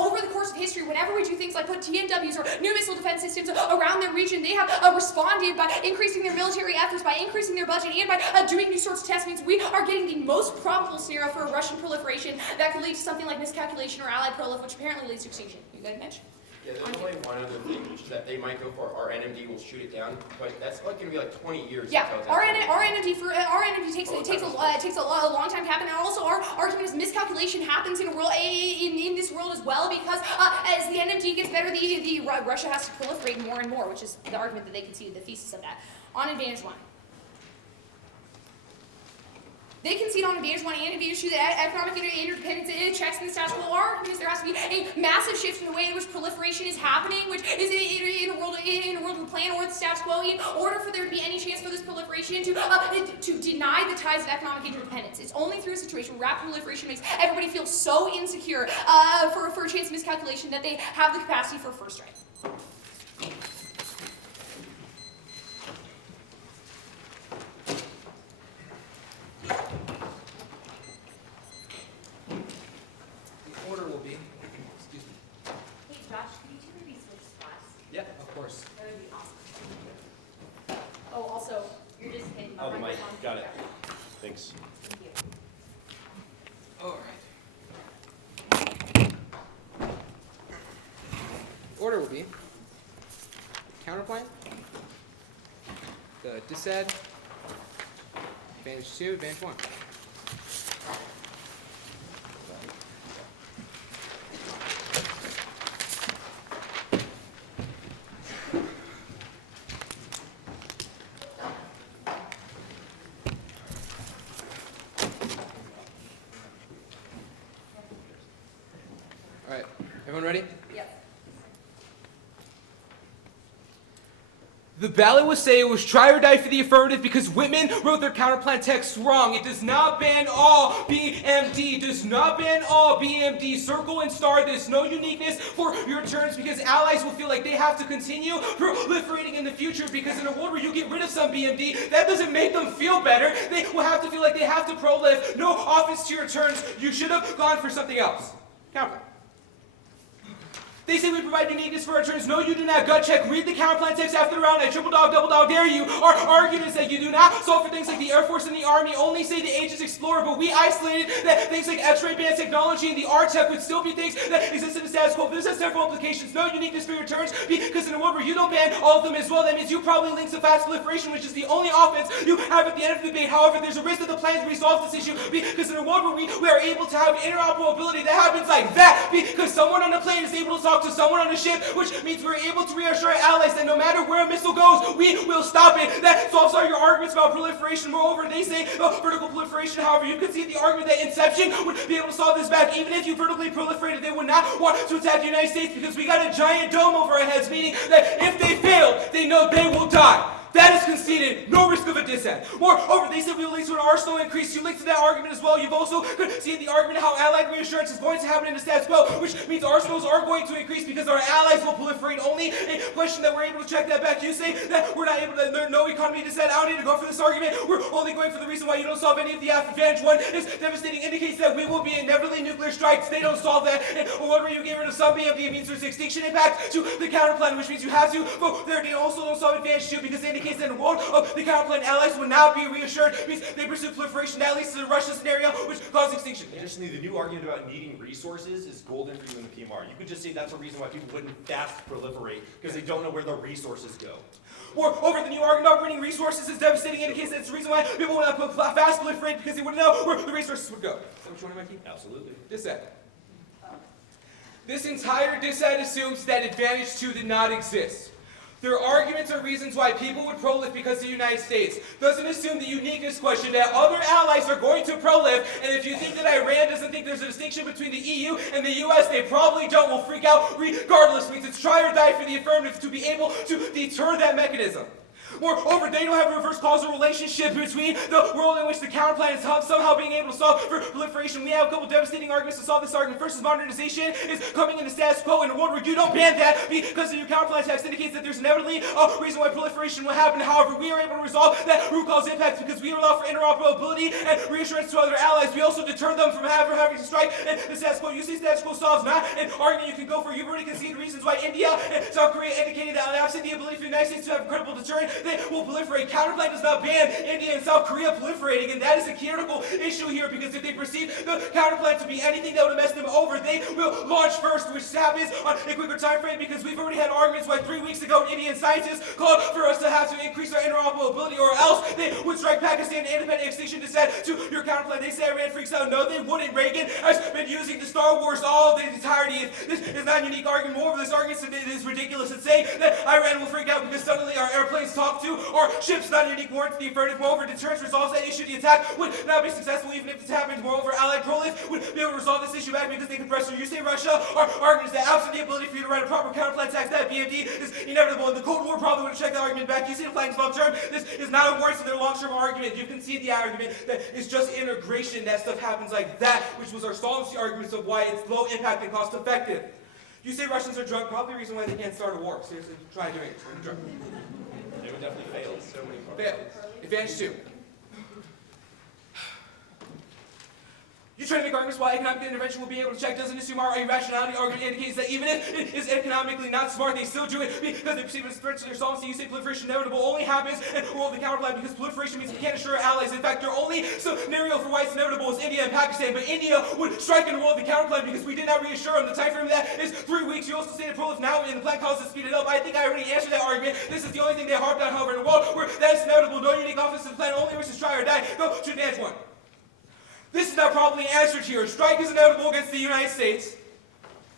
over the course of history, whenever we do things like put TNWs or new missile defense systems around their region, they have responded by increasing their military efforts, by increasing their budget, and by doing new sorts of tests. Means we are getting the most probable scenario for a Russian proliferation that could lead to something like miscalculation or allied prolif, which apparently leads to extinction. You good, Mitch? Yeah, there's only one other thing, which is that they might go for our NMD will shoot it down, but that's like going to be like 20 years. Yeah, our NMD takes a long time to happen, and also our argument is miscalculation happens in a world in this world as well because as the NMD gets better, the Russia has to proliferate more and more, which is the argument that they conceded, the thesis of that. On advantage 1. They concede on advantage 1 and advantage 2 that economic interdependence checks in the status quo are because there has to be a massive shift in the way in which proliferation is happening, which is in a world of the plan or the status quo, in order for there to be any chance for this proliferation to deny the ties of economic interdependence. It's only through a situation where rapid proliferation makes everybody feel so insecure for a chance of miscalculation that they have the capacity for a first strike. Order will be, excuse me. Hey Josh, can you two maybe switch spots? Yeah, of course. That would be awesome. Oh, also, you're just hitting my Oh, the mic. microphone. Got it. Thanks. Thank you. All right. Order will be counterplan, the disad, advantage 2, advantage 1. All right, everyone ready? Yep. The ballot would say it was try or die for the affirmative because Whitman wrote their counterplan text wrong. It does not ban all BMD. Does not ban all BMD. Circle and star this. No uniqueness for your terms because allies will feel like they have to continue proliferating in the future because in a world where you get rid of some BMD, that doesn't make them feel better. They will have to feel like they have to prolif. No offense to your terms. You should have gone for something else. Counterplan. They say we provide uniqueness for our turns. No, you do not. Gut check. Read the counterplan text after the round. I triple dog, double dog, dare you. Our arguments that you do not solve for things like the Air Force and the Army only say the Aegis Explorer, but we isolated that things like X-ray band technology and the R-Tech would still be things that exist in the status quo. This has several implications. No uniqueness for your turns because in a world where you don't ban all of them as well, that means you probably link to fast proliferation, which is the only offense you have at the end of the debate. However, there's a risk that the plans resolve this issue because in a world where we are able to have interoperability that happens like that because someone on the plane is able to talk to someone on the ship, which means we're able to reassure our allies that no matter where a missile goes, we will stop it. That solves all your arguments about proliferation. Moreover, they say vertical proliferation. However, you can see the argument that Inception would be able to solve this back. Even if you vertically proliferated, they would not want to attack the United States because we got a giant dome over our heads, meaning that if they fail, they know they will die. That is conceded, no risk of a dissent. Moreover, they said we will lead to an arsenal increase. You linked to that argument as well. You've also seen the argument how allied reassurance is going to happen in the status quo, which means arsenals are going to increase because our allies will proliferate. Only a question that we're able to check that back. You say that we're not able to, there's no economy dissent. I don't need to go for this argument. We're only going for the reason why you don't solve any of the advantage. One is devastating, indicates that we will be inevitably nuclear strikes. They don't solve that. And whenever you get rid of some BMD, it means there's extinction impact to the counterplan, which means you have to vote there. They also don't solve advantage two because it indicates that in a world of the counterplan allies would not be reassured because they pursue proliferation. That leads to the Russia scenario, which caused extinction. Additionally, the new argument about needing resources is golden for you in the PMR. You could just say that's a reason why people wouldn't fast proliferate because they don't know where the resources go. Moreover, the new argument about bringing resources is devastating, indicates that it's the reason why people would not fast proliferate because they wouldn't know where the resources would go. Is that what you want to make? Absolutely. Dissent. This entire dissent assumes that advantage two did not exist. Their arguments are reasons why people would prolif because of the United States. Doesn't assume the uniqueness question that other allies are going to prolif, and if you think that Iran doesn't think there's a distinction between the EU and the US, they probably don't. Will freak out regardless. Means it's try or die for the affirmative to be able to deter that mechanism. Moreover, they don't have a reverse causal relationship between the world in which the counterplan is somehow being able to solve for proliferation. We have a couple devastating arguments to solve this argument. First is modernization is coming in the status quo in a world where you don't ban that because of your counterplan text indicates that there's inevitably a reason why proliferation will happen. However, we are able to resolve that root cause impact because we allow for interoperability and reassurance to other allies. We also deter them from having to strike and the status quo. You see status quo solves not an argument you can go for. You've already conceded reasons why India and South Korea indicated that absent the ability for the United States to have a credible deterrent, they will proliferate. Counterplan does not ban India and South Korea proliferating, and that is a critical issue here because if they perceive the counterplan to be anything that would mess them over, they will launch first, which happens on a quicker time frame because we've already had arguments why 3 weeks ago Indian scientists called for us to have to increase our interoperability or else they would strike Pakistan independent extinction dissent to your counterplan. They say Iran freaks out. No, they wouldn't. Reagan has been using the Star Wars all the entirety. This is not a unique argument. Moreover, this argument is ridiculous. It's saying that Iran will freak out because suddenly our airplanes talk to our ships. Not a unique warrant to the affirmative. Moreover, deterrence resolves that issue. The attack would not be successful even if this happened. Moreover, allied prolif would be able to resolve this issue back because they compress. You say Russia, our argument is that absent the ability for you to write a proper counterplan text, that BMD is inevitable. And the Cold War probably would have checked that argument back. You see the flank's long term. This is not a warrant to their long-term argument. You can see the argument that it's just integration. That stuff happens like that, which was our solvency arguments of why it's low impact and cost effective. You say Russians are drunk, probably the reason why they can't start a war. Seriously, try doing it. They're drunk. They would definitely fail. So many Fail. Advantage two. You try to make arguments why economic intervention will be able to check doesn't assume our irrationality argument indicates that even if it is economically not smart, they still do it because they perceive it as threats to their solvency. You say proliferation inevitable only happens in the world of the counterplan because proliferation means we can't assure our allies. In fact, their only scenario for why it's inevitable is India and Pakistan, but India would strike in the world of the counterplan because we did not reassure them. The time frame of that is 3 weeks. You also say that prolif now in the plan causes it speed it up. I think I already answered that argument. This is the only thing they harped on, however, in a world where that is inevitable. No unique offensive plan, only versus try or die. Go to advantage one. This is not probably answered here. Strike is inevitable against the United States.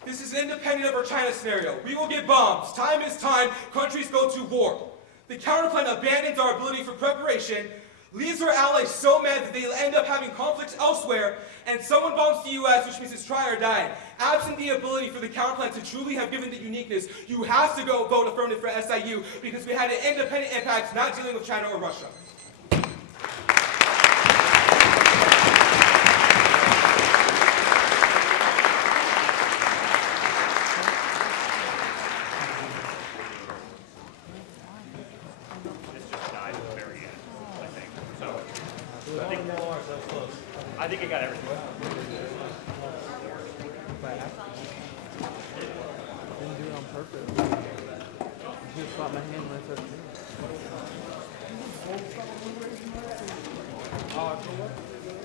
This is independent of our China scenario. We will get bombs. Time is time. Countries go to war. The counterplan abandons our ability for preparation. leaves our allies so mad that they'll end up having conflicts elsewhere, and someone bombs the US, which means it's try or die. Absent the ability for the counterplan to truly have given the uniqueness, you have to go vote affirmative for SIU because we had an independent impact, not dealing with China or Russia. I think it got everything. Didn't do it on purpose. Just thought my hand was up. Oh, I